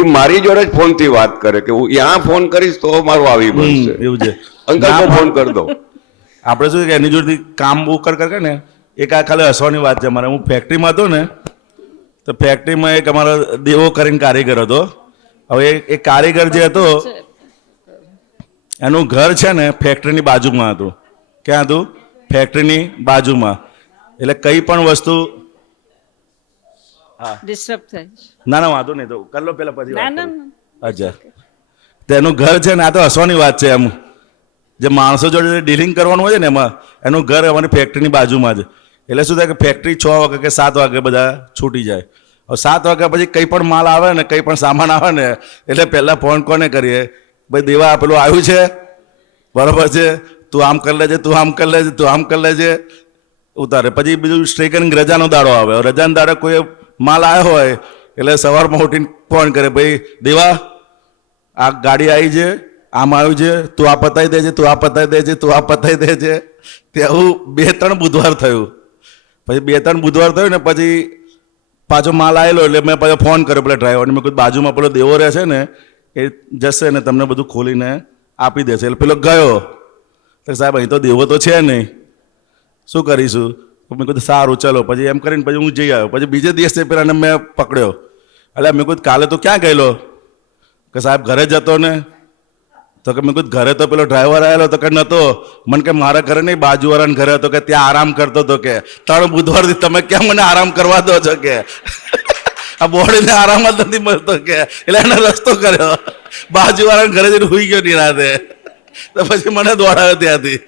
એ મારી જોડે જ ફોન થી વાત કરે કે હું ત્યાં ફોન કરીશ તો મારું આવી બનશે. એવું છે, અંકલ હું ફોન કરી દઉં. આપણે શું કે એની જોડેથી કામ બહુ કરે ને. એક આ ખાલી હસવાની વાત છે. મારે, હું ફેક્ટરીમાં હતો ને, તો ફેક્ટરીમાં એક અમારો દેવો કરીને કારીગર હતો. હવે એ કારીગર જે હતો એનું ઘર છે ને ફેક્ટરીની બાજુમાં હતું. ક્યાં હતું? ફેક્ટરીની બાજુમાં. એટલે કઈ પણ વસ્તુ ડિસ્ટર્બ થાય. ના વાંધો નહીં, તો કર લો પેલા પછી. અચ્છા, તેનું ઘર છે ને, આ તો હસવાની વાત છે. એમ જે માણસો જોડે ડીલિંગ કરવાનું હોય છે ને, એમાં એનું ઘર અમારી ફેક્ટરીની બાજુમાં જ. એટલે શું થાય કે ફેક્ટરી 6 વાગે કે 7 વાગે બધા છૂટી જાય. હવે 7 વાગ્યા પછી કંઈ પણ માલ આવે ને, કંઈ પણ સામાન આવે ને, એટલે પહેલાં ફોન કોને કરીએ? ભાઈ દેવા, પેલું આવ્યું છે, બરાબર છે, તું આમ કરી લેજે, તું આમ કરી લેજે, તું આમ કરી લેજે, ઉતારે. પછી બીજું સ્ટ્રેકન રજાનો દાડો આવે. રજાનો દાડો કોઈ માલ આવ્યો હોય એટલે સવારમાં ઉઠીને ફોન કરે, ભાઈ દેવા આ ગાડી આવી છે, આમ આવ્યું છે, તું આ પતાવી દેજે, તું આ પતાવી દેજે, તું આ પતાવી દેજે. તેવું 2-3 બુધવાર થયું. પછી 2-3 બુધવાર થયું ને પછી પાછો માલ આવેલો એટલે મેં પાછો ફોન કર્યો પેલા ડ્રાઈવરને. મેં કીધું બાજુમાં પેલો દેવો રહે છે ને, એ જશે ને તમને બધું ખોલીને આપી દેશે. એટલે પેલો ગયો. તો સાહેબ અહીં તો દેવો તો છે નહીં, શું કરીશું? મેં કીધું સારું ચલો. પછી એમ કરીને પછી હું જઈ આવ્યો. પછી બીજે દિવસે પેલાને મેં પકડ્યો. એટલે મેં કીધું કાલે તો ક્યાં ગયેલો? કે સાહેબ ઘરે જતો ને. તો કે મેં કીધું ઘરે તો પેલો ડ્રાઈવર આવેલો તો કે નહોતો. મને કે મારા ઘરે નહીં, બાજુવાળાના ઘરે હતો, કે ત્યાં આરામ કરતો હતો. કે 3 બુધવારથી તમે કેમ મને આરામ કરવા દો છો? કે આ બોડીને આરામ જ નથી મળતો. કે એટલે એને રસ્તો કર્યો, બાજુવાળાના ઘરે જઈને સુઈ ગયો નિરાતે. તો પછી મને દોડાયો ત્યાંથી.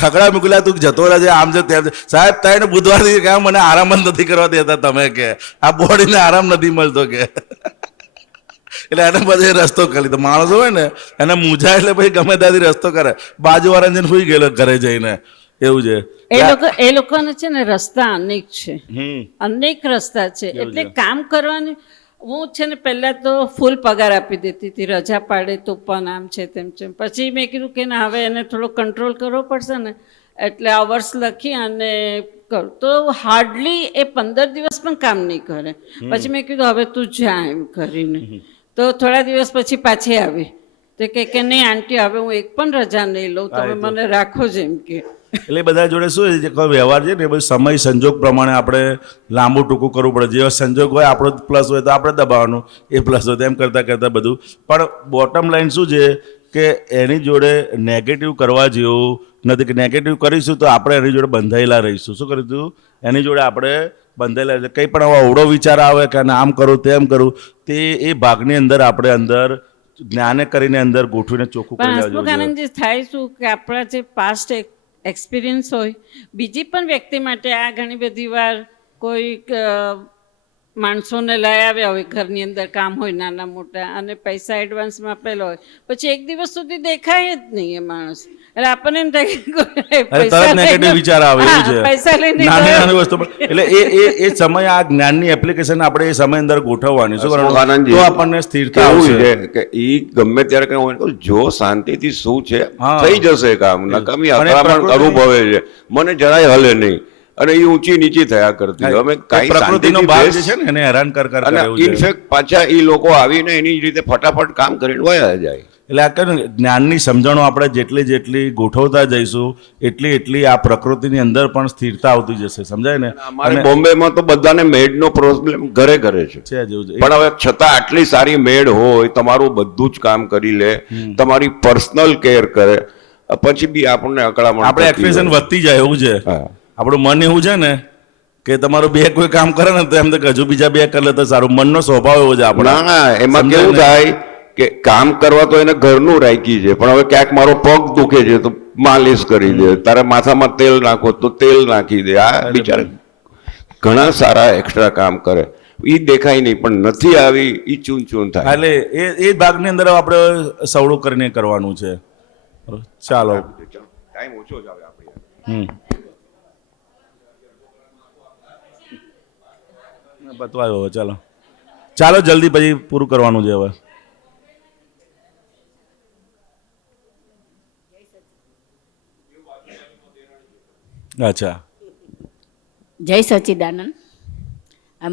ખકડા મૂકેલા, તું જતો રહેજે, આમ છે તેમ છે. સાહેબ 3 બુધવારથી કે મને આરામ જ નથી કરવા દેતા તમે. કે આ બોડીને આરામ નથી મળતો. કે એટલે એને પછી રસ્તો કરી લીધો. માણસો હોય ને એને મૂંઝાય એટલે પછી ગમે ત્યાંથી રસ્તો કરે. બાજુવાળા જઈને સુઈ ગયેલો ઘરે જઈને. એવું છે. એ લોકોને છે ને રસ્તા અનેક છે, અનેક રસ્તા છે. એટલે કામ કરવાની, હું છે ને પહેલાં તો ફૂલ પગાર આપી દેતી હતી, રજા પાડે તો પણ આમ છે તેમ છે. પછી મેં કીધું કે ના, હવે એને થોડો કંટ્રોલ કરવો પડશે ને, એટલે અવર્સ લખી અને કરું. તો હાર્ડલી એ 15 દિવસ પણ કામ નહીં કરે. પછી મેં કીધું હવે તું જા એમ કરીને. તો થોડા દિવસ પછી પાછી આવી તો કે નહીં આંટી, હવે હું એક પણ રજા નહીં લઉં, તમે મને રાખો જ એમ કે. એટલે બધા જોડે શું છે કોઈ વ્યવહાર છે ને, એ બધું સમય સંજોગ પ્રમાણે આપણે લાંબુ ટૂંકું કરવું પડે. જેવો સંજોગ હોય, આપણો પ્લસ હોય તો આપણે દબાવવાનું, એ પ્લસ હોય તો એમ કરતાં કરતાં બધું. પણ બોટમ લાઈન શું છે કે એની જોડે નેગેટિવ કરવા જેવું નથી, કે નેગેટિવ કરીશું તો આપણે એની જોડે બંધાયેલા રહીશું. શું કરીશું? એની જોડે આપણે બંધાયેલા રહીશું. કંઈ પણ આવા અવળો વિચાર આવે કે આમ કરું તેમ કરું, તે એ ભાગની અંદર આપણે અંદર જ્ઞાને કરીને અંદર ગોઠવીને ચોખ્ખું કરી લેવું જોઈએ. આનંદજી, થાય શું કે આપણા જે પાસ્ટ એક્સપિરિયન્સ હોય બીજી પણ વ્યક્તિ માટે, આ ઘણી બધી વાર કોઈ માણસોને લઈ આવ્યા હોય, ઘરની અંદર કામ હોય નાના મોટા, અને પૈસા એડવાન્સમાં આપેલો હોય, પછી એક દિવસ સુધી દેખાય જ નહીં એ માણસ. એટલે આપણને એમ થાય વિચાર આવે પૈસા લઈને નાની વસ્તુ. એટલે એ સમય આ જ્ઞાનની એપ્લિકેશન આપણે એ સમય અંદર ગોઠવવાની. શું કરવાનું? તો આપણને સ્થિરતા આવશે કે ઈ ગમે ત્યારે કઈ હોય, જો શાંતિથી શું છે થઈ જશે કામ. નકામી અથડામણ અનુભવે છે, મને જરાય હલે નહીં, અને એ ઊંચી નીચી થયા કરતી. અમે કઈ પ્રકૃતિનો ભાગ જે છે ને એને હેરાન કર ઇનફેક્ટ પાછા એ લોકો આવીને એની રીતે ફટાફટ કામ કરીને વયા જાય. એટલે આ કહ્યું જ્ઞાનની સમજણો આપણે જેટલી ગોઠવતા જઈશું એટલી આ પ્રકૃતિની અંદર પણ સ્થિરતા આવતી જશે. સમજાય ને? અમારે બોમ્બેમાં તો બધાને મેડનો પ્રોબ્લેમ ઘરે ઘરે છે, પણ હવે છતાં આટલી સારી મેડ હોય, તમારું બધું જ કામ કરી લે, તમારી પર્સનલ કેર કરે, પછી બી આપણને અકળામણ, આપણે એક્સપ્રેશન વધતી જાય. એવું છે આપણું મન. એવું છે ને કે તમારું બે કોઈ કામ કરે ને તો એમ તો હજુ બીજા બે કરે તો સારું. મનનો સ્વભાવ એવો છે આપણો. ના, એમાં કેવું થાય કે કામ કરવા તો એને ઘરનું રાખી છે, પણ હવે ક્યાંક મારો પગ દુખે છે તો માલિશ કરી દે, તારે માથામાં તેલ નાખો તો તેલ નાખી દે. આ બિચારા ઘણા સારા એક્સ્ટ્રા કામ કરે, એ દેખાય નહીં, પણ નથી આવી એ ચૂન ચૂન થાય. એટલે એ ભાગની અંદર આપણે સવળું કરીને કરવાનું છે. ચાલો, ટાઈમ ઓછો જ આવે આપણે. બતવાયો હવે. ચાલો જલ્દી પછી પૂરું કરવાનું છે હવે. અચ્છા, જય સચ્ચિદાનંદ.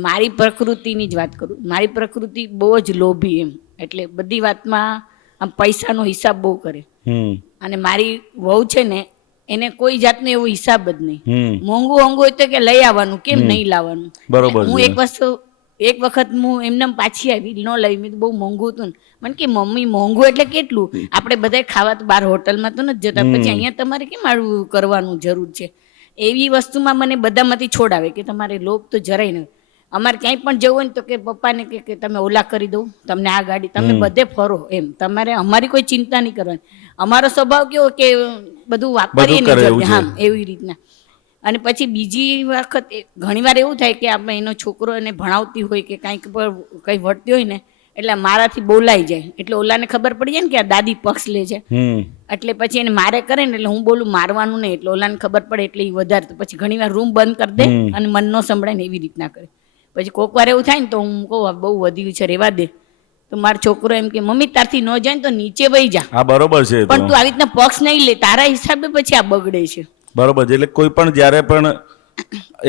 મારી પ્રકૃતિની જ વાત કરું. મારી પ્રકૃતિ બહુ જ લોભી એમ, એટલે બધી વાતમાં આમ પૈસાનો હિસાબ બહુ કરે. અને મારી વહુ છે ને એને કોઈ જાતનો એવો હિસાબ જ નહીં. મોંઘું હોય તો કે લઈ આવવાનું, કેમ નહીં લાવવાનું. બરોબર. હું એક વખત હું એમને પાછી આવી, ન લઈ, મેં બહુ મોંઘું હતું ને. મને કે મમ્મી મોંઘું એટલે કેટલું? આપણે બધા ખાવા તો બહાર હોટલમાં તો નથી જતા, પછી અહીંયા તમારે કેમ આવું કરવાનું જરૂર છે? એવી વસ્તુમાં મને બધામાંથી છોડાવે કે તમારે લોભ તો જરાય નહીં. અમારે ક્યાંય પણ જવું હોય ને તો કે પપ્પાને કે તમે ઓલા કરી દઉં, તમને આ ગાડી, તમે બધે ફરો એમ, તમારે અમારી કોઈ ચિંતા નહીં કરવાની. અમારો સ્વભાવ કેવો કે બધું વાપરીએ નહીં. હા, એવી રીતના. અને પછી બીજી વખત ઘણીવાર એવું થાય કે આપણે એનો છોકરો એને ભણાવતી હોય કે કાંઈક કંઈ વળતી હોય ને, એટલે મારાથી બોલાઈ જાય, એટલે ઓલાને ખબર પડી જાય ને કે આ દાદી પક્ષ લે છે, એટલે પછી એને મારે કરે ને, એટલે હું બોલું મારવાનું નહીં, એટલે ઓલાને ખબર પડે, એટલે એ વધારે. પછી ઘણીવાર રૂમ બંધ કરી દે અને મન ન સંભળાય ને એવી રીતના કરે. પછી કોક વાર એવું થાય ને તો હું કહું બહુ વધ્યું છે, રેવા દે. તો મારો છોકરો એમ કે મમ્મી તારથી ન જાય ને તો નીચે વહી જા. હા, બરોબર છે. પણ તું આવી રીતના પક્ષ નહીં લે, તારા હિસાબે પછી આ બગડે છે. બરોબર છે. એટલે કોઈ પણ જ્યારે પણ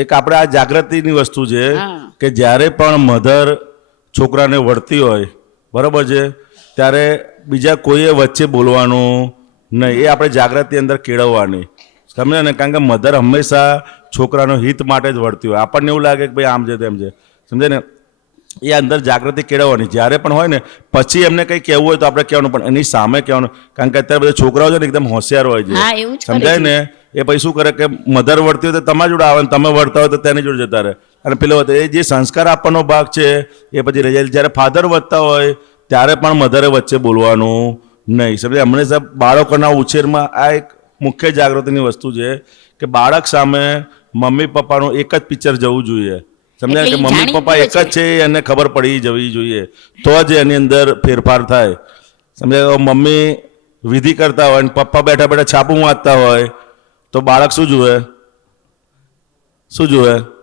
એક આપણે આ જાગૃતિની વસ્તુ છે કે જ્યારે પણ મધર છોકરાને વળતી હોય, બરોબર છે, ત્યારે બીજા કોઈએ વચ્ચે બોલવાનું નહીં. એ આપણે જાગૃતિ અંદર કેળવવાની. સમજે ને? કારણ કે મધર હંમેશા છોકરાનો હિત માટે જ વળતી હોય. આપણને એવું લાગે કે ભાઈ આમ છે તેમ છે, સમજે ને? એ અંદર જાગૃતિ કેળવવાની. જ્યારે પણ હોય ને પછી એમને કંઈ કહેવું હોય તો આપણે કહેવાનું, પણ એની સામે કહેવાનું. કારણ કે અત્યારે બધા છોકરાઓ છે ને એકદમ હોશિયાર હોય છે, સમજાય ને? એ પછી શું કરે કે મધર વળતી હોય તો તમારા જોડે આવે, તમે વળતા હોય તો તેની જોડે જતા રહે, અને પેલો એ જે સંસ્કાર આપવાનો ભાગ છે એ પછી રહી જાય. જ્યારે ફાધર વધતા હોય ત્યારે પણ મધરે વચ્ચે બોલવાનું નહીં. સમજે? હંમેશા બાળકોના ઉછેરમાં આ એક મુખ્ય જાગૃતિની વસ્તુ છે કે બાળક સામે મમ્મી પપ્પાનું એક જ પિક્ચર જવું જોઈએ. સમજાય? કે મમ્મી પપ્પા એક જ છે એને ખબર પડી જવી જોઈએ, તો જ એની અંદર ફેરફાર થાય. સમજાય? મમ્મી વિધિ કરતા હોય અને પપ્પા બેઠા બેઠા છાપું વાંચતા હોય તો બાળક શું જુએ?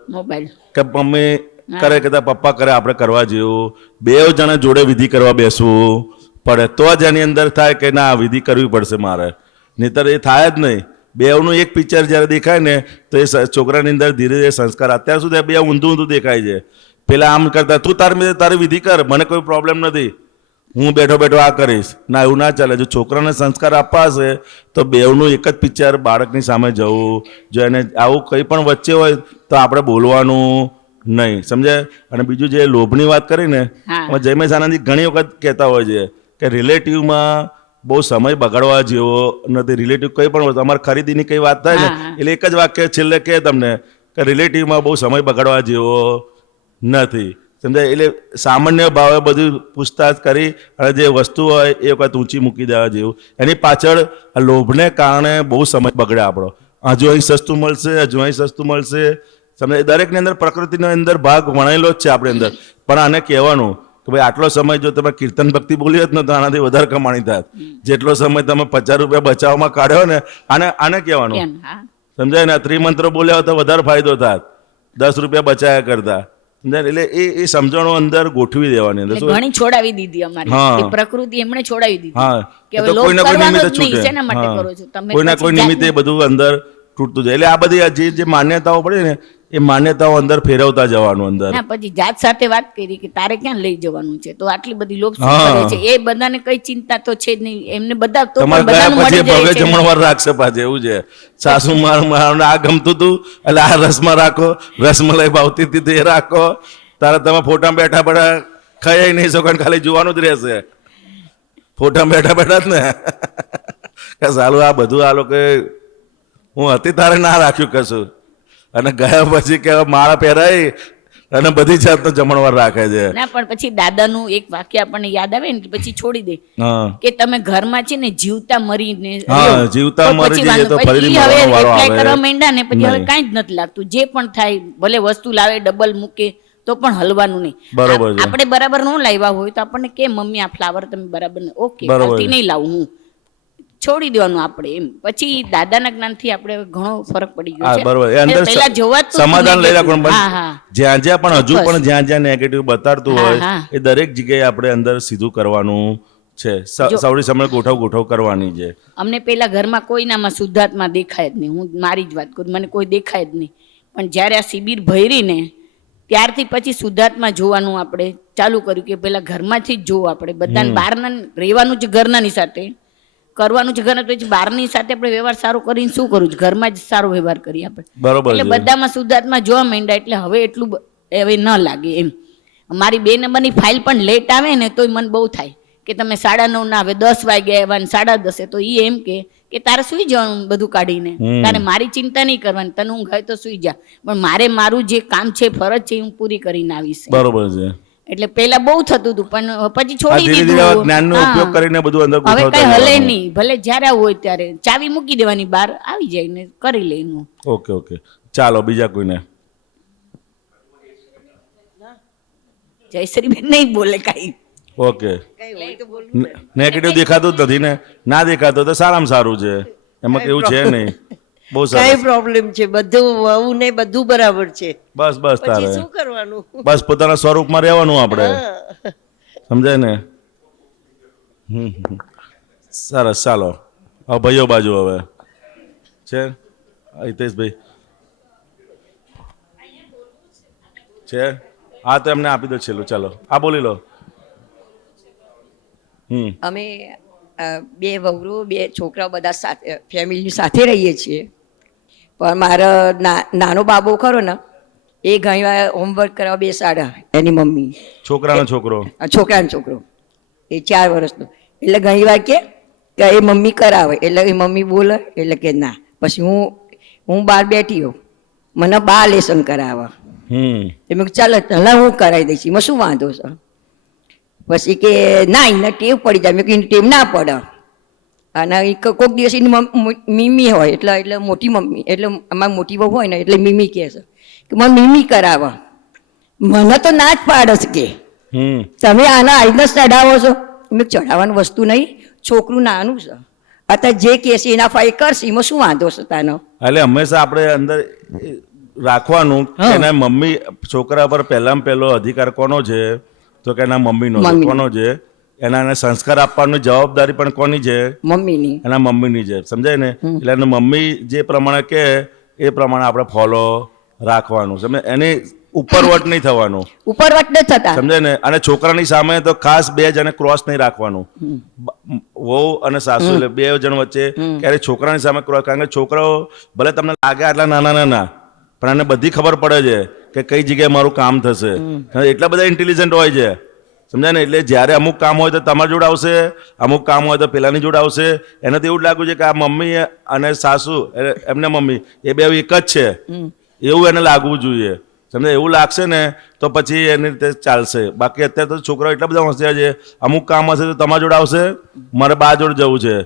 મોબાઈલ. કે મમ્મી કરે કે પપ્પા કરે આપણે કરવા જેવું. બે જણા જોડે વિધિ કરવા બેસવું પડે તો જ એની અંદર થાય કે ના વિધિ કરવી પડશે મારે, નહીતર એ થાય જ નહીં. બેવનું એક પિક્ચર જ્યારે દેખાય ને તો એ છોકરાની અંદર ધીરે ધીરે સંસ્કાર. અત્યાર સુધી બે ઊંધું દેખાય છે. પેલા આમ કરતા, તું તારી વિધિ કર, મને કોઈ પ્રોબ્લેમ નથી, હું બેઠો બેઠો આ કરીશ. ના, એવું ના ચાલે. જો છોકરાને સંસ્કાર આપવા હશે તો બેવનું એક જ પિક્ચર બાળકની સામે જવું. જો એને આવું કંઈ પણ વચ્ચે હોય તો આપણે બોલવાનું નહીં. સમજાય? અને બીજું જે લોભની વાત કરી ને, જયમેશ આનંદજી ઘણી વખત કહેતા હોય છે કે રિલેટિવમાં બહુ સમય બગાડવા જેવો નથી. રિલેટિવ કંઈ પણ વસ્તુ અમારે ખરીદીની કઈ વાત થાય ને એટલે એક જ વાક્ય છેલ્લે કહે તમને કે રિલેટિવમાં બહુ સમય બગાડવા જેવો નથી. સમજાય? એટલે સામાન્ય ભાવે બધું પૂછતાછ કરી અને જે વસ્તુ હોય એ વખત ઊંચી મૂકી દેવા જેવું. એની પાછળ આ લોભને કારણે બહુ સમય બગડે આપણો. હજુ અહીં સસ્તું મળશે, હજુ અહીં સસ્તું મળશે. સમજાય? દરેકની અંદર પ્રકૃતિનો અંદર ભાગ વણાયેલો જ છે આપણે અંદર. પણ આને કહેવાનું કે ભાઈ આટલો સમય જો તમે કીર્તન ભક્તિ બોલી હોત ને તો આનાથી વધારે કમાણી થાત. જેટલો સમય તમે 50 રૂપિયા બચાવમાં કાઢ્યો ને આને કહેવાનું. સમજાય ને? ત્રિમંત્રો બોલ્યા હોય તો વધારે ફાયદો થાત 10 રૂપિયા બચાયા કરતા. એટલે એ સમજણો અંદર ગોઠવી દેવાની અંદર ઘણી છોડાવી દીધી અમારી પ્રકૃતિ એમણે છોડાવી દીધી કે હવે લોક કોઈના કોઈ કરવાનો નિમિત્તે જ નહીં. છૂટે. શેના માટે કરો છો તમે? કોઈના કોઈ નિમિત્તે બધું અંદર તૂટતું જાય. એટલે આ બધી જે માન્યતાઓ પડે ને એ માન્યતાઓ અંદર ફેરવતા જવાનું અંદર. ના પછી જાત સાથે વાત કરી કે તારે ક્યાં લઈ જવાનું છે, તો આટલી બધી લોક શું કરે છે એ બધાને કઈ ચિંતા તો છે જ નહીં. એમને બધા તો તમારે પણ બધાનું ગયા પછી મળી જાય ભગે છે. જમણવાર રાખશે પાછું એવું છે. સાસુ મારું આ ગમતું હતું એટલે આ રસમાં રાખો, રસમલાઈ ભાવતી હતી તે રાખો. તારે તમે ફોટામાં બેઠા બેઠા ખાઈ નહીં શકો, ખાલી જોવાનું જ રહેશે. ફોટામાં બેઠા બેઠા જ ને કે સાલું આ બધું આ લોકો હું હતી તારે ના રાખ્યું કશું. અને ગયા પછી કે માળા પહેરાય અને બધી જાતનો જમણવાર રાખે છે. ના પણ પછી દાદાનું એક વાક્ય આપણને યાદ આવે ને પછી છોડી દે કે તમે ઘરમાં છે ને જીવતા મરીને જીવતા મરી જઈએ તો ફરીથી હવે મરવાનો વારો એપ્લાય આવે. કરવા માંડ્યા ને પછી હવે કાંઈ જ નથી લાગતું. જે પણ થાય ભલે વસ્તુ લાવે ડબલ મૂકે તો પણ હલવાનું નહીં. બરોબર છે. આપણે બરાબર ન લાવ્યા હોય તો આપણને કે મમ્મી આ ફ્લાવર તમે બરાબર ઓકે આવતી નહીં લાવું હું છોડી દેવાનું આપણે એમ. પછી દાદાના જ્ઞાનથી આપણે ઘણો ફરક પડી ગયો છે. બરોબર. એ અંદર પહેલા જોવાતું સમાધાન લઈ રાખવાનું. હા હા જ્યાં જ્યાં પણ હજુ પણ જ્યાં નેગેટિવ બતાડતું હોય એ દરેક જગ્યાએ આપણે અંદર સીધું કરવાનું છે. સૌથી સમય ગોઠવ કરવાની છે. અમને પેલા ઘરમાં કોઈનામાં શુદ્ધાત્મા દેખાય જ નહીં. હું મારી જ વાત કરું, મને કોઈ દેખાય જ નહીં. પણ જ્યારે આ શિબિર ભરી ને ત્યારથી પછી શુદ્ધાત્મા જોવાનું આપણે ચાલુ કર્યું કે પેલા ઘરમાંથી જ જોવું આપણે. બધાને બહારના રહેવાનું જ ઘરનાની સાથે, કરવાનું છે ઘર, પછી બહારની સાથે આપણે વ્યવહાર સારો કરીને શું કરવું છે, ઘરમાં જ સારો વ્યવહાર કરીએ આપણે. બરોબર. એટલે બધામાં શુદ્ધાત્મા જોવા માંડ્યા એટલે હવે એટલું હવે ન લાગે એમ. મારી 2 નંબરની ફાઇલ પણ લેટ આવે ને તોય મને બહુ થાય કે તમે 9:30 ના આવે 10 વાગે આવ્યા ને 10:30 તો એ એમ કે તારે સુઈ જવાનું બધું કાઢીને, તારે મારી ચિંતા નહીં કરવાની, તને ઊંઘ આવે તો સુઈ જા, પણ મારે મારું જે કામ છે ફરજ છે હું પૂરી કરીને આવીશ. બરોબર છે. એટલે પેલા બહુ થતું હતું પણ પછી છોડી દીધું. જ્ઞાનનો ઉપયોગ કરીને બધું અંદર હવે કઈ હલે નહીં. ભલે જ્યારે હોય ત્યારે ચાવી મૂકી દેવાની, બહાર આવી જાય ને કરી લેનું. ઓકે. ચાલો બીજા કોઈને. જયશ્રીબેન નહીં બોલે કઈ. ઓકે. નેગેટિવ દેખાતું જ નથી ને? ના દેખાતો તો સારામાં સારું છે. એમાં કેવું છે નહીં. બહુ કઈ સરસ. પ્રોબ્લેમ છે? બધું વહુ ને બધું બરાબર છે. બસ તારે શું કરવાનું? બસ પોતાના સ્વરૂપમાં રહેવાનું આપણે. સમજાય ને? સરસ. ચાલો હવે ભાઈઓ બાજુ હવે છે હિતેશભાઈ છે. હા તો એમને આપી દો છેલ્લું. ચાલો આ બોલી લો. અમે 2 વહુરો 2 છોકરાઓ બધા સાથે ફેમિલી સાથે રહીએ છીએ. પણ મારો નાનો બાબો ખરો ને એ ઘણી વાર હોમવર્ક કરવા બેસાડે એની મમ્મી. છોકરાનો છોકરો? છોકરાનો છોકરો એ 4 વર્ષનો. એટલે ઘણી વાર કે એ મમ્મી કરાવે એટલે એ મમ્મી બોલે એટલે કે ના. પછી હું બહાર બેઠી હોઉં, મને બા લેસન કરાવે. એમ ચાલો પહેલાં હું કરાવી દઈશ, એમાં શું વાંધો છે? પછી કે ના એને ટેવ પડી જાય. મેં ટેવ ના પડે. અને કોઈક દિવસ એની મીમી હોય એટલે મોટી મમ્મી એટલે અમારી મોટી બહુ હોય ને એટલે મીમી કહે છે કે મને મીમી કરાવે. મને તો ના જ પાડે છે કે તમે આના આઈને ચડાવો છો. મેં ચડાવવાની વસ્તુ નહીં, છોકરું નાનું છે, અત્યારે જે કહે છે એના ફાઈ કરશે, એમાં શું વાંધો છે તાનો? એટલે હંમેશા આપણે અંદર રાખવાનું કે એના મમ્મી છોકરા પર પહેલો અધિકાર કોનો છે? તો કે એના મમ્મીનો. કોનો છે? એના સંસ્કાર આપવાની જવાબદારી પણ કોની છે? મમ્મીની. એના મમ્મીની છે. સમજાય ને? એટલે એના મમ્મી જે પ્રમાણે કે એ પ્રમાણે આપણે ફોલો રાખવાનું. સમજે? એની ઉપરવટ નહીં થવાનું. ઉપરવટ ન થતા. સમજાય ને? અને છોકરાની સામે તો ખાસ 2 જણે ક્રોસ નહીં રાખવાનું. વહુ અને સાસુ એટલે 2 જણ વચ્ચે ક્યારે છોકરાની સામે ક્રોસ. કારણ કે છોકરાઓ ભલે તમને લાગે આટલા નાના પણ એને બધી ખબર પડે છે કે કઈ જગ્યાએ મારું કામ થશે. એટલા બધા ઇન્ટેલિજન્ટ હોય છે સમજાય ને? એટલે જ્યારે અમુક કામ હોય તો તમારી જોડે આવશે, અમુક કામ હોય તો પેલાની જોડે આવશે. એને તો એવું જ લાગ્યું છે કે આ મમ્મી અને સાસુ એમને મમ્મી એ બે એક જ છે એવું એને લાગવું જોઈએ. સમજાય? એવું લાગશે ને તો પછી એની રીતે ચાલશે. બાકી અત્યારે તો છોકરાઓ એટલા બધા હોશિયાર છે, અમુક કામ હશે તો તમારા જોડે આવશે, મારે બા જોડે જવું છે,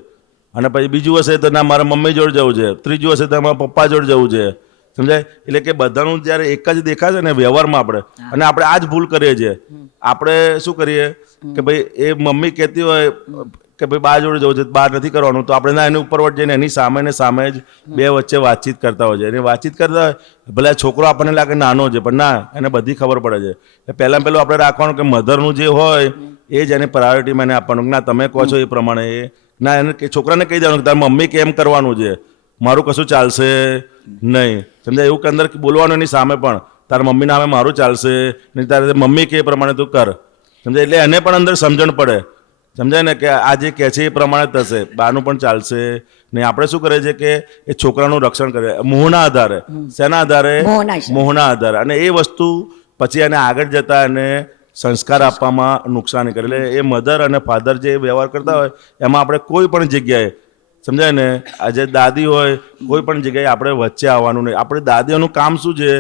અને પછી બીજું હશે તો ના મારા મમ્મી જોડે જવું છે, ત્રીજું હશે તો મારા પપ્પા જોડે જવું છે. સમજાય? એટલે કે બધાનું જ્યારે એક જ દેખાશે ને વ્યવહારમાં આપણે, અને આપણે આ જ ભૂલ કરીએ છીએ. આપણે શું કરીએ કે ભાઈ એ મમ્મી કહેતી હોય કે ભાઈ બા જોડે જવું છે, બહાર નથી કરવાનું, તો આપણે ના એની ઉપર જઈને એની સામે ને સામે જ બે વચ્ચે વાતચીત કરતા હોય છે. એની વાતચીત કરતા હોય ભલે છોકરો આપણને લાગે નાનો છે, પણ ના, એને બધી ખબર પડે છે. પહેલાં પહેલું આપણે રાખવાનું કે મધરનું જે હોય એ જ એને પ્રાયોરિટીમાં એને આપવાનું. ના તમે કહો છો એ પ્રમાણે એ ના, એને છોકરાને કહી દેવાનું કે તારી મમ્મી કેમ કરવાનું છે, મારું કશું ચાલશે નહીં. સમજાય? એવું કે અંદર બોલવાનું એની સામે પણ તારા મમ્મીના સામે મારું ચાલશે નહીં, તારે મમ્મી કે એ પ્રમાણે તું કર. સમજાય? એટલે એને પણ અંદર સમજણ પડે. સમજાય ને? કે આ જે કહે છે એ પ્રમાણે થશે, બહારનું પણ ચાલશે નહીં. આપણે શું કરીએ છીએ કે એ છોકરાનું રક્ષણ કરે મોહના આધારે. શેના આધારે? મોહના આધારે. અને એ વસ્તુ પછી એને આગળ જતા એને સંસ્કાર આપવામાં નુકસાની કરે. એટલે એ મધર અને ફાધર જે વ્યવહાર કરતા હોય એમાં આપણે કોઈ પણ જગ્યાએ, સમજાય ને, આજે દાદી હોય કોઈ પણ જગ્યાએ આપણે વચ્ચે આવવાનું નહીં. આપણી દાદીઓનું કામ શું છે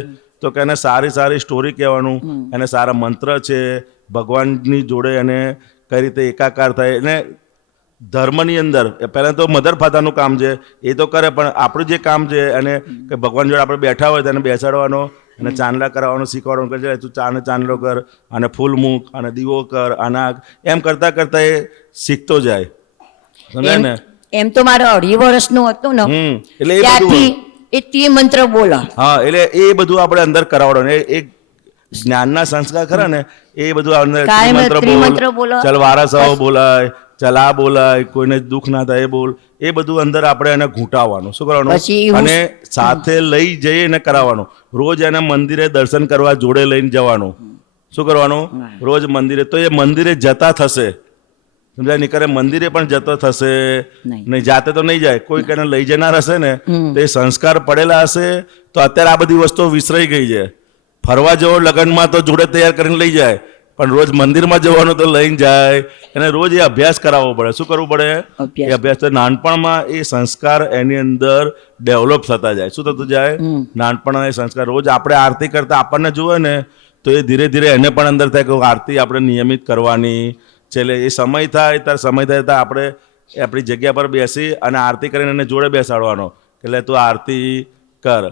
તો કે એને સારી સારી સ્ટોરી કહેવાનું, એને સારા મંત્ર છે, ભગવાનની જોડે એને કઈ રીતે એકાકાર થાય. એને ધર્મની અંદર પહેલાં તો મધર ફાધરનું કામ છે એ તો કરે, પણ આપણું જે કામ છે એને કે ભગવાન જોડે આપણે બેઠા હોય તો એને બેસાડવાનો, અને ચાંદલા કરાવવાનું શીખવાડવાનું. કે તું ચાંદલો કર, અને ફૂલ મૂક, અને દીવો કર, આના એમ કરતાં કરતાં એ શીખતો જાય. સમજાય ને? એમ તો મારો 2.5 વર્ષનો હતો ને એટલે એ ત્યારથી એ તે મંત્ર બોલા. હા, એટલે એ બધું આપણે અંદર કરાવવાનું. એ જ્ઞાનના સંસ્કાર ખરા ને એ બધું અંદર મંત્ર બોલ, ચલ વારસાઓ બોલાય, ચલ આ બોલાય, કોઈને દુઃખ ના થાય એ બોલ, એ બધું અંદર આપણે એને ઘૂંટાવવાનું. શું કરવાનું? અને સાથે લઈ જઈએ એને કરાવવાનું. રોજ એને મંદિરે દર્શન કરવા જોડે લઈને જવાનું. શું કરવાનું? રોજ મંદિરે. તો એ મંદિરે જતા થશે. સમજાય? નહીં કરે મંદિરે પણ જતો થશે નહીં, જાતે તો નહીં જાય. કોઈ એને લઈ જનાર હશે ને તો એ સંસ્કાર પડેલા હશે. તો અત્યારે આ બધી વસ્તુઓ વિસરાઈ ગઈ છે. ફરવા જવો લગ્નમાં તો જોડે તૈયાર કરીને લઈ જાય, પણ રોજ મંદિરમાં જવાનું તો લઈને જાય. એને રોજ એ અભ્યાસ કરાવવો પડે. શું કરવું પડે? એ અભ્યાસ. તો નાનપણમાં એ સંસ્કાર એની અંદર ડેવલપ થતા જાય. શું થતું જાય? નાનપણના એ સંસ્કાર. રોજ આપણે આરતી કરતા આપણને જુએ ને તો એ ધીરે ધીરે એને પણ અંદર થાય કે આરતી આપણે નિયમિત કરવાની છે. એટલે એ સમય થાય ત્યારે આપણે આપણી જગ્યા પર બેસી અને આરતી કરીને એને જોડે બેસાડવાનો. એટલે તું આરતી કર.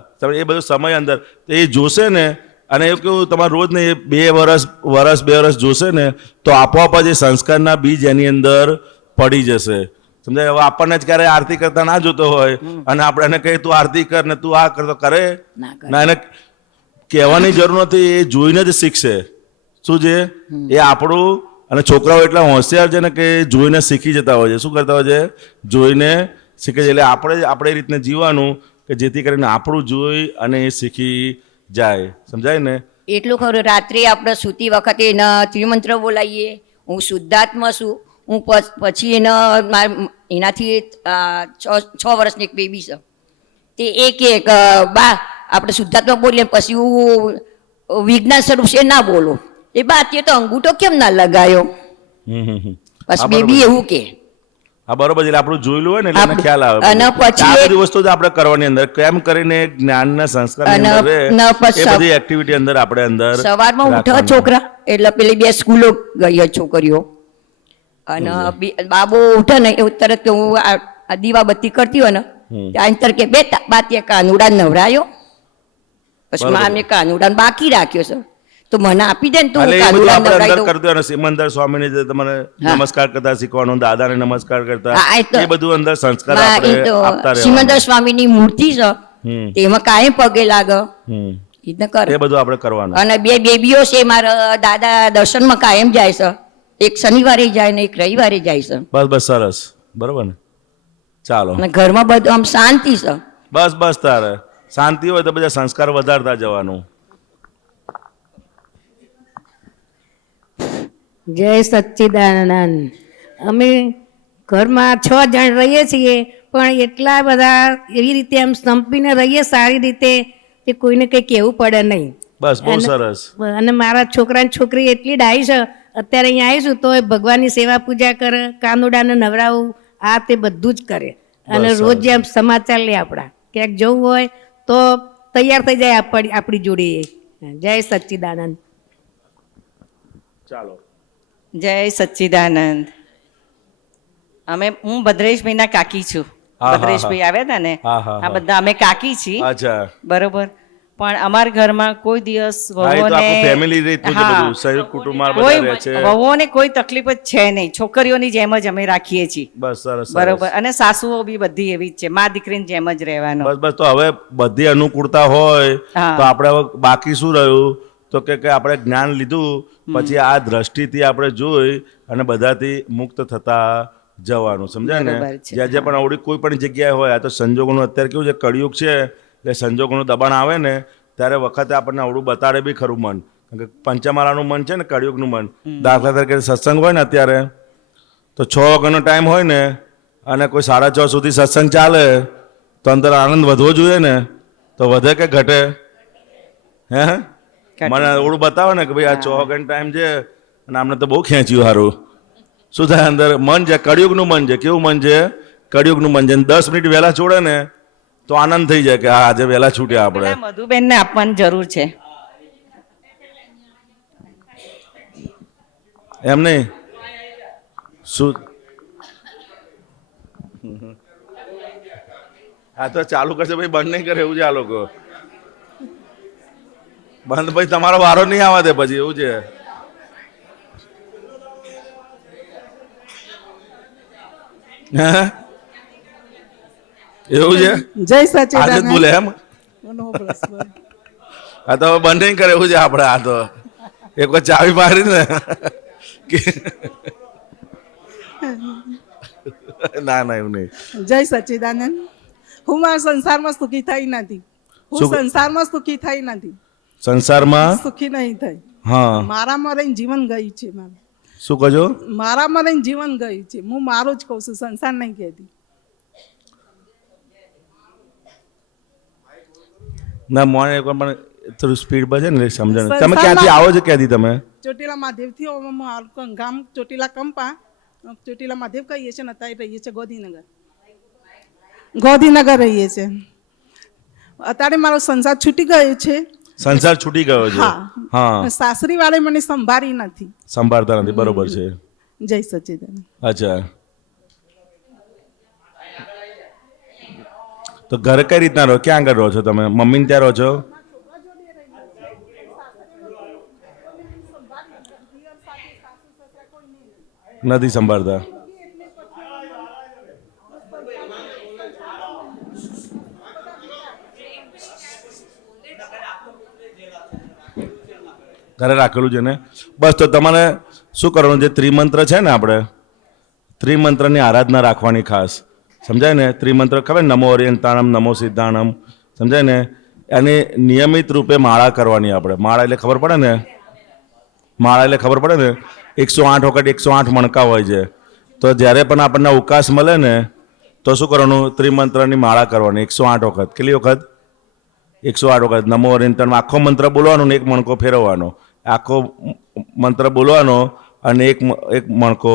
એ બધો સમય અંદર એ જોશે ને. અને એવું કેવું તમારે રોજ ને 2 વર્ષ જોશે ને તો આપોઆપ જ એ સંસ્કારના બીજ એની અંદર પડી જશે. સમજાય? હવે આપણને જ ક્યારે આરતી કરતા ના જોતો હોય અને આપણે એને કહીએ તું આરતી કર ને તું આ કર, તો કરે ના? એને કહેવાની જરૂર નથી, એ જોઈને જ શીખશે. શું છે એ આપણું. અને છોકરાઓ એટલા હોશિયાર છે ને કે જોઈને શીખી જતા હોય છે. શું કરતા હોય છે? જોઈને શીખે છે. એટલે આપણે એ રીતને જીવવાનું કે જેથી કરીને આપણું જોઈ અને એ શીખી જાય. સમજાય ને? એટલું ખરું. રાત્રે આપણે સૂતી વખતે એના ત્રિમંત્ર બોલાવીએ. હું શુદ્ધાત્મા છું. હું પછી એનાથી 6 વર્ષની એક બેબી છે, તે એક બા આપણે શુદ્ધાત્મા બોલીએ પછી હું વિજ્ઞાન સ્વરૂપ છે ના બોલો. એ બા તે તો અંગૂઠો કેમ ના લગાયો? પછી બેબી એવું કે હા બરોબર. એટલે આપણું જોયેલું હોય ને એટલે એને ખ્યાલ આવે. અને પછી આ બધી વસ્તુ આપણે કરવાની અંદર કેમ કરીને જ્ઞાનના સંસ્કાર એ બધી એક્ટિવિટી અંદર આપણે અંદર સવારમાં ઉઠો છોકરા એટલે પેલી 2 સ્કૂલો ગઈ છોકરીઓ, અને બાબો ઉઠે ને એવું તરત કે હું આ દીવાબત્તી કરતી હોય ને ત્યાં તર કે બેટા બાતી કાનુડા નવરાયો. પછી મામે કાનુડા બાકી રાખ્યો છે તો મને આપી દે ને તો સિમંદર સ્વામીને તમને નમસ્કાર કરતા શીખવાનું, દાદાને નમસ્કાર કરતા, એ બધું અંદર સંસ્કાર આપણે આપતા રહેવાનું. સિમંદર સ્વામીની મૂર્તિ છે તેમાં કાંઈ પગે લાગે એ બધું આપણે કરવાનું. અને 2 બેબીઓ છે મારા દાદા દર્શનમાં કાયમ જાય છે. એક શનિવારે જાય ને એક રવિવારે જાય છે. બસ સરસ. બરોબર ને? ચાલો. અને ઘરમાં બધું આમ શાંતિ છે. બસ તારે શાંતિ હોય તો બધા સંસ્કાર વધારતા જવાનું. જય સચ્ચિદાનંદ. અમે ઘરમાં 6 જણ રહીએ છીએ, પણ એટલા બધા એવી રીતે આમ સંપીને રહીએ સારી રીતે કે કોઈને કંઈ કહેવું પડે નહીં. બસ બહુ સરસ. અને મારા છોકરા છોકરી એટલી ડાઈ છે અત્યારે અહીંયા આવીશું તો એ ભગવાનની સેવા પૂજા કરે, કાનુડાને નવરાવું, આ તે બધું જ કરે. અને રોજ જેમ સમાચાર લે આપણા, ક્યાંક જવું હોય તો તૈયાર થઈ જાય આપણી જોડે. જય સચ્ચિદાનંદ. ચાલો. જય સચ્ચિદાનંદ. હું ભદ્રેશભાઈના કાકી છું. ભદ્રેશભાઈ આવ્યા હતા ને, આ બધા અમે કાકી છીએ. અચ્છા. બરોબર. પણ અમારા ઘરમાં કોઈ દિવસ વહુઓને કોઈ તકલીફ જ છે નહીં. છોકરીઓની જેમ જ અમે રાખીએ છીએ. બરોબર. અને સાસુઓ બી બધી એવી જ છે, મા દીકરીની જેમ જ રહેવાનું. બસ તો હવે બધી અનુકૂળતા હોય તો આપણે બાકી શું રહ્યું? તો કે આપણે જ્ઞાન લીધું પછી આ દ્રષ્ટિથી આપણે જોઈ અને બધાથી મુક્ત થતા જવાનું. સમજાય ને? જ્યાં જ્યાં પણ આવડી કોઈ પણ જગ્યાએ હોય, આ તો સંજોગોનું અત્યારે કેવું છે, કળિયુગ છે એટલે સંજોગોનું દબાણ આવે ને ત્યારે વખતે આપણને આવડું બતાડે બી ખરું મન. કારણ કે પંચમાળાનું મન છે ને કળિયુગનું મન. દાખલા તરીકે સત્સંગ હોય ને અત્યારે તો 6 વાગ્યાનો ટાઈમ હોય ને અને કોઈ 6:30 સુધી સત્સંગ ચાલે તો અંદર આનંદ વધવો જોઈએ ને, તો વધે કે ઘટે? હે મને આવડું બતાવે ને કે ભાઈ આ 6 વાગ્યાનો ટાઈમ છે અને આમને તો બહુ ખેંચ્યું સારું. શું થાય અંદર? મન છે, કળિયુગનું મન છે. કેવું મન છે? કળિયુગનું મન છે. 10 મિનિટ વહેલા છોડે ને તો આનંદ થઈ જાય કે આજે વહેલા છૂટ્યા આપણે. મધુબેનને આપવાની જરૂર છે. એમ નહીં શું? હા તો ચાલુ કરશે ભાઈ, બંધ નહીં કરે એવું છે આ લોકો. બંધ ભાઈ તમારો વારો નહીં આવવા દે પછી, એવું છે. એવું છે? જય સચ્ચિદાનંદ. બોલે એમ? હા તો બંધ નહીં કરે એવું છે આપણે. આ તો એક વાર ચાવી મારી ને ના ના એવું નહીં. જય સચ્ચિદાનંદ. હું મારા સંસારમાં સુખી થઈ નથી. હું સંસારમાં સુખી થઈ નથી. સંસારમાં સુખી નહીં થઈ. હા. મારામાં રહીને જીવન ગયું છે મારું. શું કહો? મારામાં રહીને જીવન ગયું છે. હું મારું જ કહું છું, સંસાર નહીં કહેતી. ના મોને એક પણ થોડું સ્પીડ બચે ને સમજણ. તમે ક્યાંથી આવો છો? ક્યાંથી તમે? ચોટીલા મહાદેવથી ગામ ચોટીલા કંપા, ચોટીલા મહાદેવ કહીએ છીએ ને, અત્યારે રહીએ છીએ ગોધીનગર. ગોધીનગર રહીએ છીએ. અત્યારે મારો સંસાર છૂટી ગયો છે. સંસાર છૂટી ગયો છે? હા. સાસરી વાળે મને સંભાળી નથી. સંભાળતા નથી. બરોબર છે. જય સચ્ચિદાનંદ. અચ્છા. તો ઘરે કઈ રીતના રહો? ક્યાં આગળ રહો છો તમે? મમ્મી ત્યાં રહો છો? નથી સંભાળતા. ઘરે રાખેલું છે ને? બસ તો તમારે શું કરવાનું છે? ત્રિમંત્ર છે ને, આપણે ત્રિમંત્રની આરાધના રાખવાની ખાસ. સમજાય ને? ત્રિમંત્ર ખબર? નમો ઓરિયંતાણમ, નમો સિદ્ધાણમ. સમજાય ને? એની નિયમિત રૂપે માળા કરવાની આપણે. માળા એટલે ખબર પડે ને? માળા એટલે ખબર પડે ને? 108 વખત 108 મણકા હોય છે. તો જ્યારે પણ આપણને અવકાશ મળે ને તો શું કરવાનું? ત્રિમંત્રની માળા કરવાની 108 વખત. કેટલી વખત? 108 વખત. નમો ઓરિયંતાણમ આખો મંત્ર બોલવાનો ને એક મણકો ફેરવવાનો. આખો મંત્ર બોલવાનો અને એક મણકો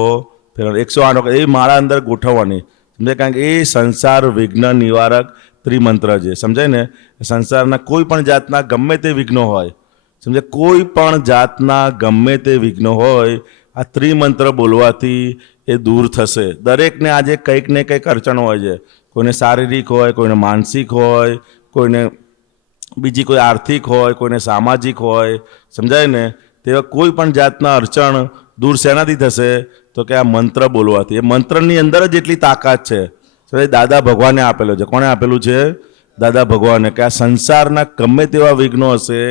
ફેરવવાનો. 108 વખત એ માળા અંદર ગોઠવવાની. સમજાય? કારણ કે એ સંસાર વિઘ્ન નિવારક ત્રિમંત્ર છે. સમજાય ને? સંસારના કોઈ પણ જાતના ગમે તે વિઘ્નો હોય, સમજાય, કોઈ પણ જાતના ગમે તે વિઘ્નો હોય, આ ત્રિમંત્ર બોલવાથી એ દૂર થશે. દરેકને આજે કંઈક ને કંઈક અડચણ હોય છે. કોઈને શારીરિક હોય, કોઈને માનસિક હોય, કોઈને બીજી કોઈ આર્થિક હોય, કોઈને સામાજિક હોય. સમજાય ને? તેવા કોઈ પણ જાતના અડચણ દૂર શેનાથી થશે? તો કે આ મંત્ર બોલવાથી. એ મંત્રની અંદર જ એટલી તાકાત છે. દાદા ભગવાને આપેલો છે. કોણે આપેલું છે? દાદા ભગવાને. કે આ સંસારના ગમે તેવા વિઘ્નો હશે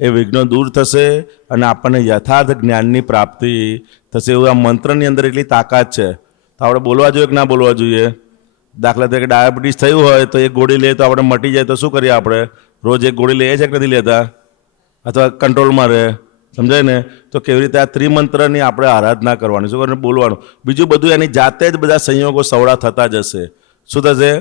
એ વિઘ્નો દૂર થશે અને આપણને યથાર્થ જ્ઞાનની પ્રાપ્તિ થશે. એવું આ મંત્રની અંદર એટલી તાકાત છે. તો આપણે બોલવા જોઈએ કે ના બોલવા જોઈએ? દાખલા તરીકે ડાયાબિટીસ થયું હોય તો એક ગોળી લઈએ તો આપણે મટી જાય તો શું કરીએ? આપણે રોજ એક ગોળી લઈએ છે કે નથી લેતા? અથવા કંટ્રોલમાં રહે. સમજાય ને? તો કેવી રીતે આ ત્રિમંત્રની આપણે આરાધના કરવાની, શું કરીને બોલવાનું. બીજું બધું એની જાતે જ બધા સંયોગો સવડા થતા જશે. શું થશે?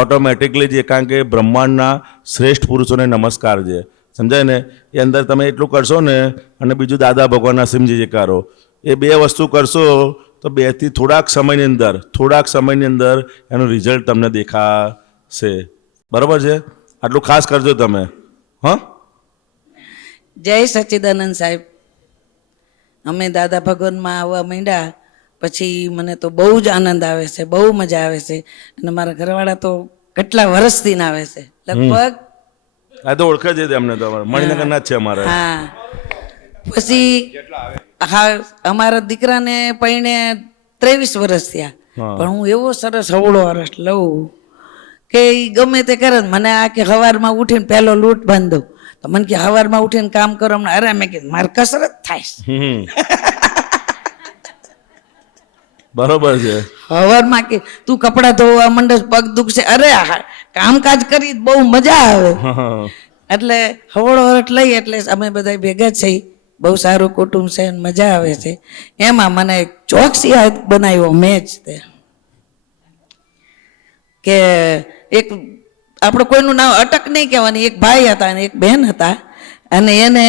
ઓટોમેટિકલી જ. કારણ કે બ્રહ્માંડના શ્રેષ્ઠ પુરુષોને નમસ્કાર છે. સમજાય ને? એ અંદર તમે એટલું કરશો ને અને બીજું દાદા ભગવાનના સિમજી કરો એ બે વસ્તુ કરશો તો 2 થી થોડાક સમયની અંદર એનું રિઝલ્ટ તમને દેખાશે. બરાબર છે? આટલું ખાસ કરજો તમે. હા, જય સચ્ચિદાનંદ સાહેબ. અમે દાદા ભગવાનમાં આવવા માંડ્યા પછી મને તો બહુ જ આનંદ આવે છે, બહુ મજા આવે છે. અને મારા ઘરવાળા તો કેટલા વર્ષથી ના આવે છે, લગભગ આ તો ઓળખે છે એમને, તો મણિનગરના જ છે અમારા. હા, પછી હા, અમારા દીકરાને પૈણે 23 વર્ષ થયા, પણ હું એવો સરસ હવળો રસ લઉં કે ગમે તે કરે. મને આ કે સવારમાં ઉઠીને પહેલો લૂંટ બાંધો, તો મને કે સવારમાં ઉઠીને કામ કરો. અરે મેં કીધું મારે કસરત થાય. બરોબર છે. સવારમાં કે તું કપડાં ધોવા મંડે, પગ દુખશે. અરે કામકાજ કરી બહુ મજા આવે. એટલે હવળો હરટ લઈ એટલે અમે બધા ભેગા જ છીએ. બહુ સારું કુટુંબ છે, મજા આવે છે. એમાં મને જોક્સ યાદ બનાવ્યો મેં જ તે કે એક આપણે કોઈનું નામ અટક નહીં કહેવાની, એક ભાઈ હતા અને એક બહેન હતા, અને એને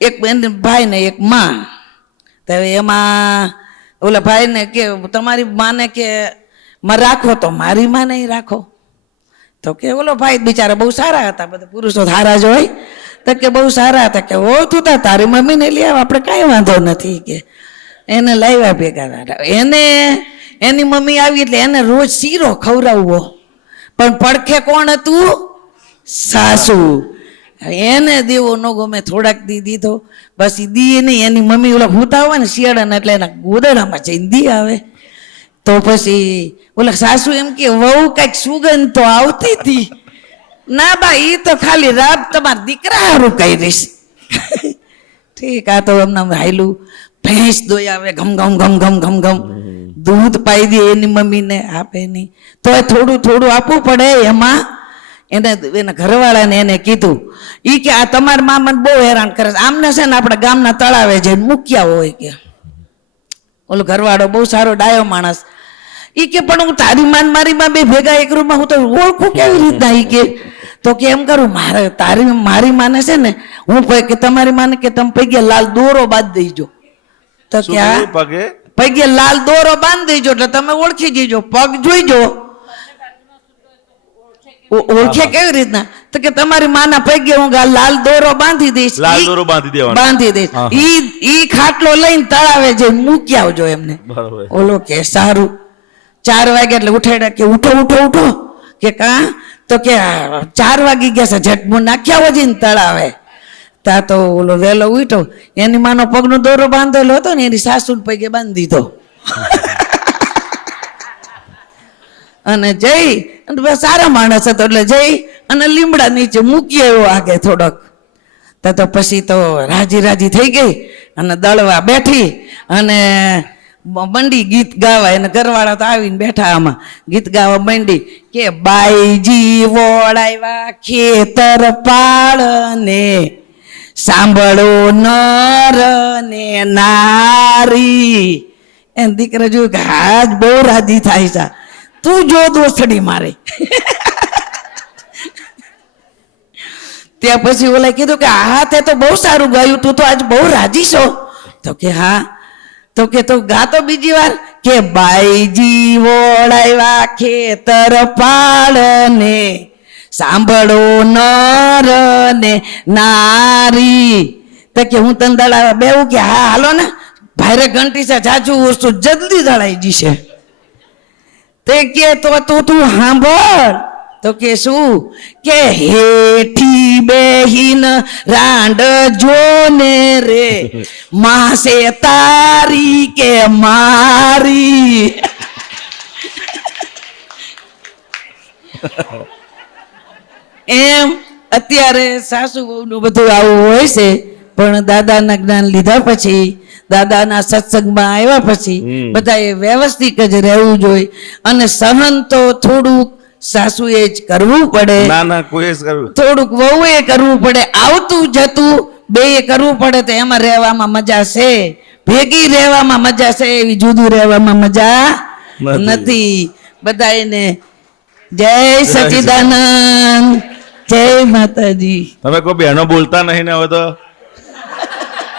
એક બેન ભાઈ ને એક માં. તો એમાં ઓલા ભાઈને કે તમારી માને કે માં રાખો, તો મારી માં નહીં રાખો. તો કે ઓલો ભાઈ બિચારા બહુ સારા હતા, બધા પુરુષો સારા જ હોય, તો કે બહુ સારા હતા. કે ઓ તું તારી મમ્મીને લઈ આવ, આપણે કાંઈ વાંધો નથી. કે એને લાવ્યા ભેગા. એને એની મમ્મી આવી એટલે એને રોજ શીરો ખવડાવવો, પણ પડખે કોણ હતું? સાસુ. એને દેવો ન ગમે, થોડાક દી દીધો, બસ એ દી નહીં. એની મમ્મી ઓલા હુતા હોય ને શિયાળાને એટલે એના ગોદડામાં જઈને દી આવે. તો પછી ઓલા સાસુ એમ કે વહુ કઈક સુગંધ તો આવતી હતી. ના બા, એ તો ખાલી રાત તમારા દીકરા હારું કરીશ. ઠીક, આ તો એમને હાયલું. ભેંસ દોઈ આવે, ઘમ ઘમ ઘમ ઘમ ઘમ ઘમ, દૂધ પાઈ દે એની મમ્મીને, આપે નહીં. તો થોડું થોડું આપવું પડે. એમાં એને એના ઘરવાળાને એને કીધું, એ કે આ તમારા મા મને બહુ હેરાન કરે છે, આમને છે ને આપણે ગામના તળાવે જઈને મૂક્યા હોય. કે ઓલો ઘરવાળો બહુ સારો ડાયો માણસ. એ કે પણ હું તારી માન મારી માં બે ભેગા એક રૂમમાં હું તો ઓળખું કેવી રીતના? એ કે તો કે એમ કરું, મારી માને છે ને હું કે તમારી માને કે તમે પૈગે લાલ દોરો બાંધી દેજો. તો કે પૈગે લાલ દોરો બાંધી દેજો એટલે તમે ઓળખી જજો, પગ જોઈજો. ઓળખે કેવી રીતના? તો કે તમારી માના પૈગે હું લાલ દોરો બાંધી દઈશ. લાલ દોરો બાંધી દઈશ. ઈ ખાટલો લઈને તળાવે જઈને મૂકી આવજો એમને. ઓલો કે સારું. 4 વાગે એટલે ઉઠાડ્યા. કે ઉઠો ઉઠો ઉઠો. કે કા? તો કે 4 વાગી ગયા છે, ઝટમું નાખ્યા વજીને તળાવે. તા તો ઓલો વહેલો ઉઠો, એની માનો પગનો દોરો બાંધેલો હતો ને એની સાસુને પૈગે બાંધી દીધો. અને જઈ અને સારા માણસ હતો એટલે જઈ અને લીમડા નીચે મૂકી આવ્યો આગે થોડોક. તો પછી તો રાજી રાજી થઈ ગઈ અને દળવા બેઠી અને મંડી ગીત ગાવા. એને ઘરવાળા તો આવીને બેઠા આમાં ગીત ગાવા મંડી કે બાઈજી વોળાવ્યા ખેતર પાળને, સાંભળો નર ને નારી. એમ દીકરા જોયું કે હાજ બહુ રાજી થાય છે, તું જો દોસ્તડી મારે. ત્યાં પછી ઓલા કીધું કે હા તે તો બહુ સારું ગાયું, તું તો આજ બહુ રાજી છો. તો કે હા. તો કે તો ગાતો બીજી વાર કે બાઈજી વોળાવ્યા ખેતર પાળને, સાંભળો નર ને નારી. તો કે હું તને દળાવા બેવું? કે હા હાલો ને, ભારે ઘંટી છે, જાજુ વસ્તુ જલ્દી દળાઈ જશે. તે કે તો તું સાંભળ. તો કે શું? કે હેઠી બેહીન રાંડ જોને રે, માસે તારી કે મારી. એમ અત્યારે સાસુ નું બધું આવું હોય છે, પણ દાદાના જ્ઞાન લીધા પછી, દાદાના સત્સંગમાં આવ્યા પછી બધાએ વ્યવસ્થિત જ રહેવું જોઈએ. અને સહન તો થોડુંક સાસુએ જ કરવું પડે, થોડુંક વહુએ કરવું પડે, આવતું જતું બેય કરવું પડે. તો એમાં રહેવામાં મજા છે, ભેગી રહેવામાં મજા છે, એવી જુદું રહેવામાં મજા નથી. બધાને જય સચ્ચિદાનંદ, જય માતાજી. તમે કોઈ બહેનો બોલતા નહીં ને હવે તો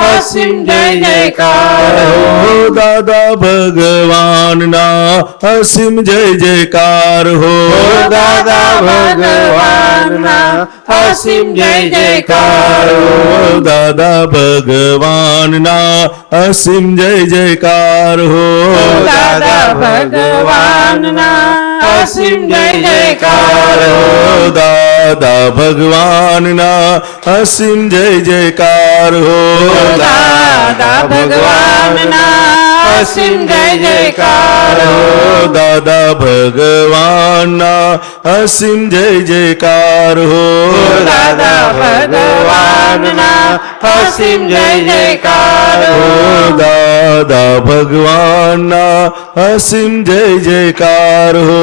અસીમ જય જયકાર હો દાદા ભગવાનના અસીમ જય જયકાર હો દાદા ભગવાનના અસીમ જય જયકાર હો દાદા ભગવાનના અસીમ જય જયકાર હો દાદા ભગવાનના અસીમ જય જયકાર હો દાદા ભગવાનના અસીમ જય જયકાર હો દાદા ભગવાનના અસીમ જય જયકાર હો દાદા ભગવાનના અસીમ જય જયકાર હો દાદા ભગવાનના અસીમ જય જયકાર હો દાદા ભગવાનના અસીમ જય જયકાર હો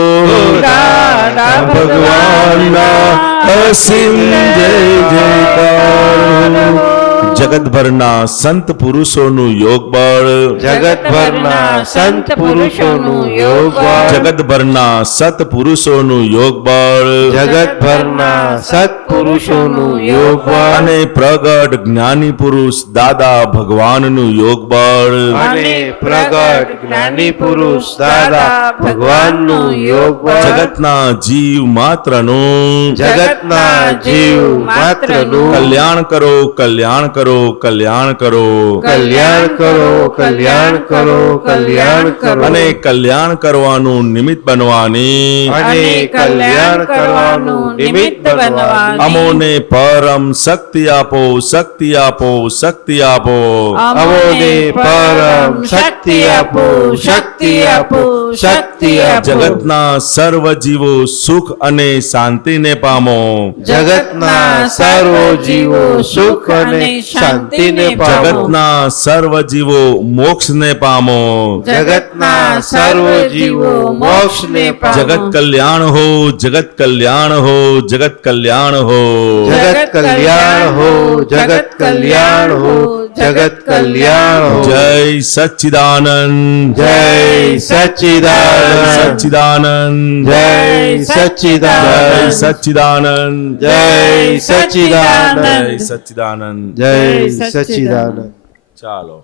દાદા ભગવાનના અસીમ જય જયકાર હો જગતભરના સંત પુરુષોનું યોગ બળ જગતભરના સંત પુરુષોનું યોગ બળ જગતભરના સત પુરુષોનું યોગ બળ જગતભરના સત્પુરુષોનું યોગ બળ અને પ્રગટ જ્ઞાની પુરુષ દાદા ભગવાનનું યોગ બળ અને પ્રગટ જ્ઞાની પુરુષ દાદા ભગવાનનું યોગ બળ જગતના જીવ માત્રનું જગતના જીવ માત્રનું કલ્યાણ કરો કલ્યાણ કરો કલ્યાણ કરો કલ્યાણ કરો કલ્યાણ કરો કલ્યાણ કરો અને કલ્યાણ કરવાનું નિમિત્ત બનવાની અને કલ્યાણ કરવાનું નિમિત્ત બનવાનું અમોને પરમ શક્તિ આપો શક્તિ આપો શક્તિ આપો અમોને પરમ શક્તિ આપો શક્તિ આપો શક્તિ આપો જગતના સર્વ જીવો સુખ અને શાંતિને પામો જગતના સર્વ જીવો સુખ અને શાંતિને પામો જગતના સર્વ જીવો મોક્ષને પામો જગતના સર્વ જીવો મોક્ષને પામો જગત કલ્યાણ હો જગત કલ્યાણ હો જગત કલ્યાણ હો જગત કલ્યાણ હો જગત કલ્યાણ હો જગત કલ્યાણ હો જય સચ્ચિદાનંદ જય સચ્ચિદાનંદ સચ્ચિદાનંદ જય સચ્ચિદાનંદ જય સચ્ચિદાનંદ જય સચ્ચિદાનંદ જય સચ્ચિદાનંદ જય સચ્ચિદાનંદ ચાલો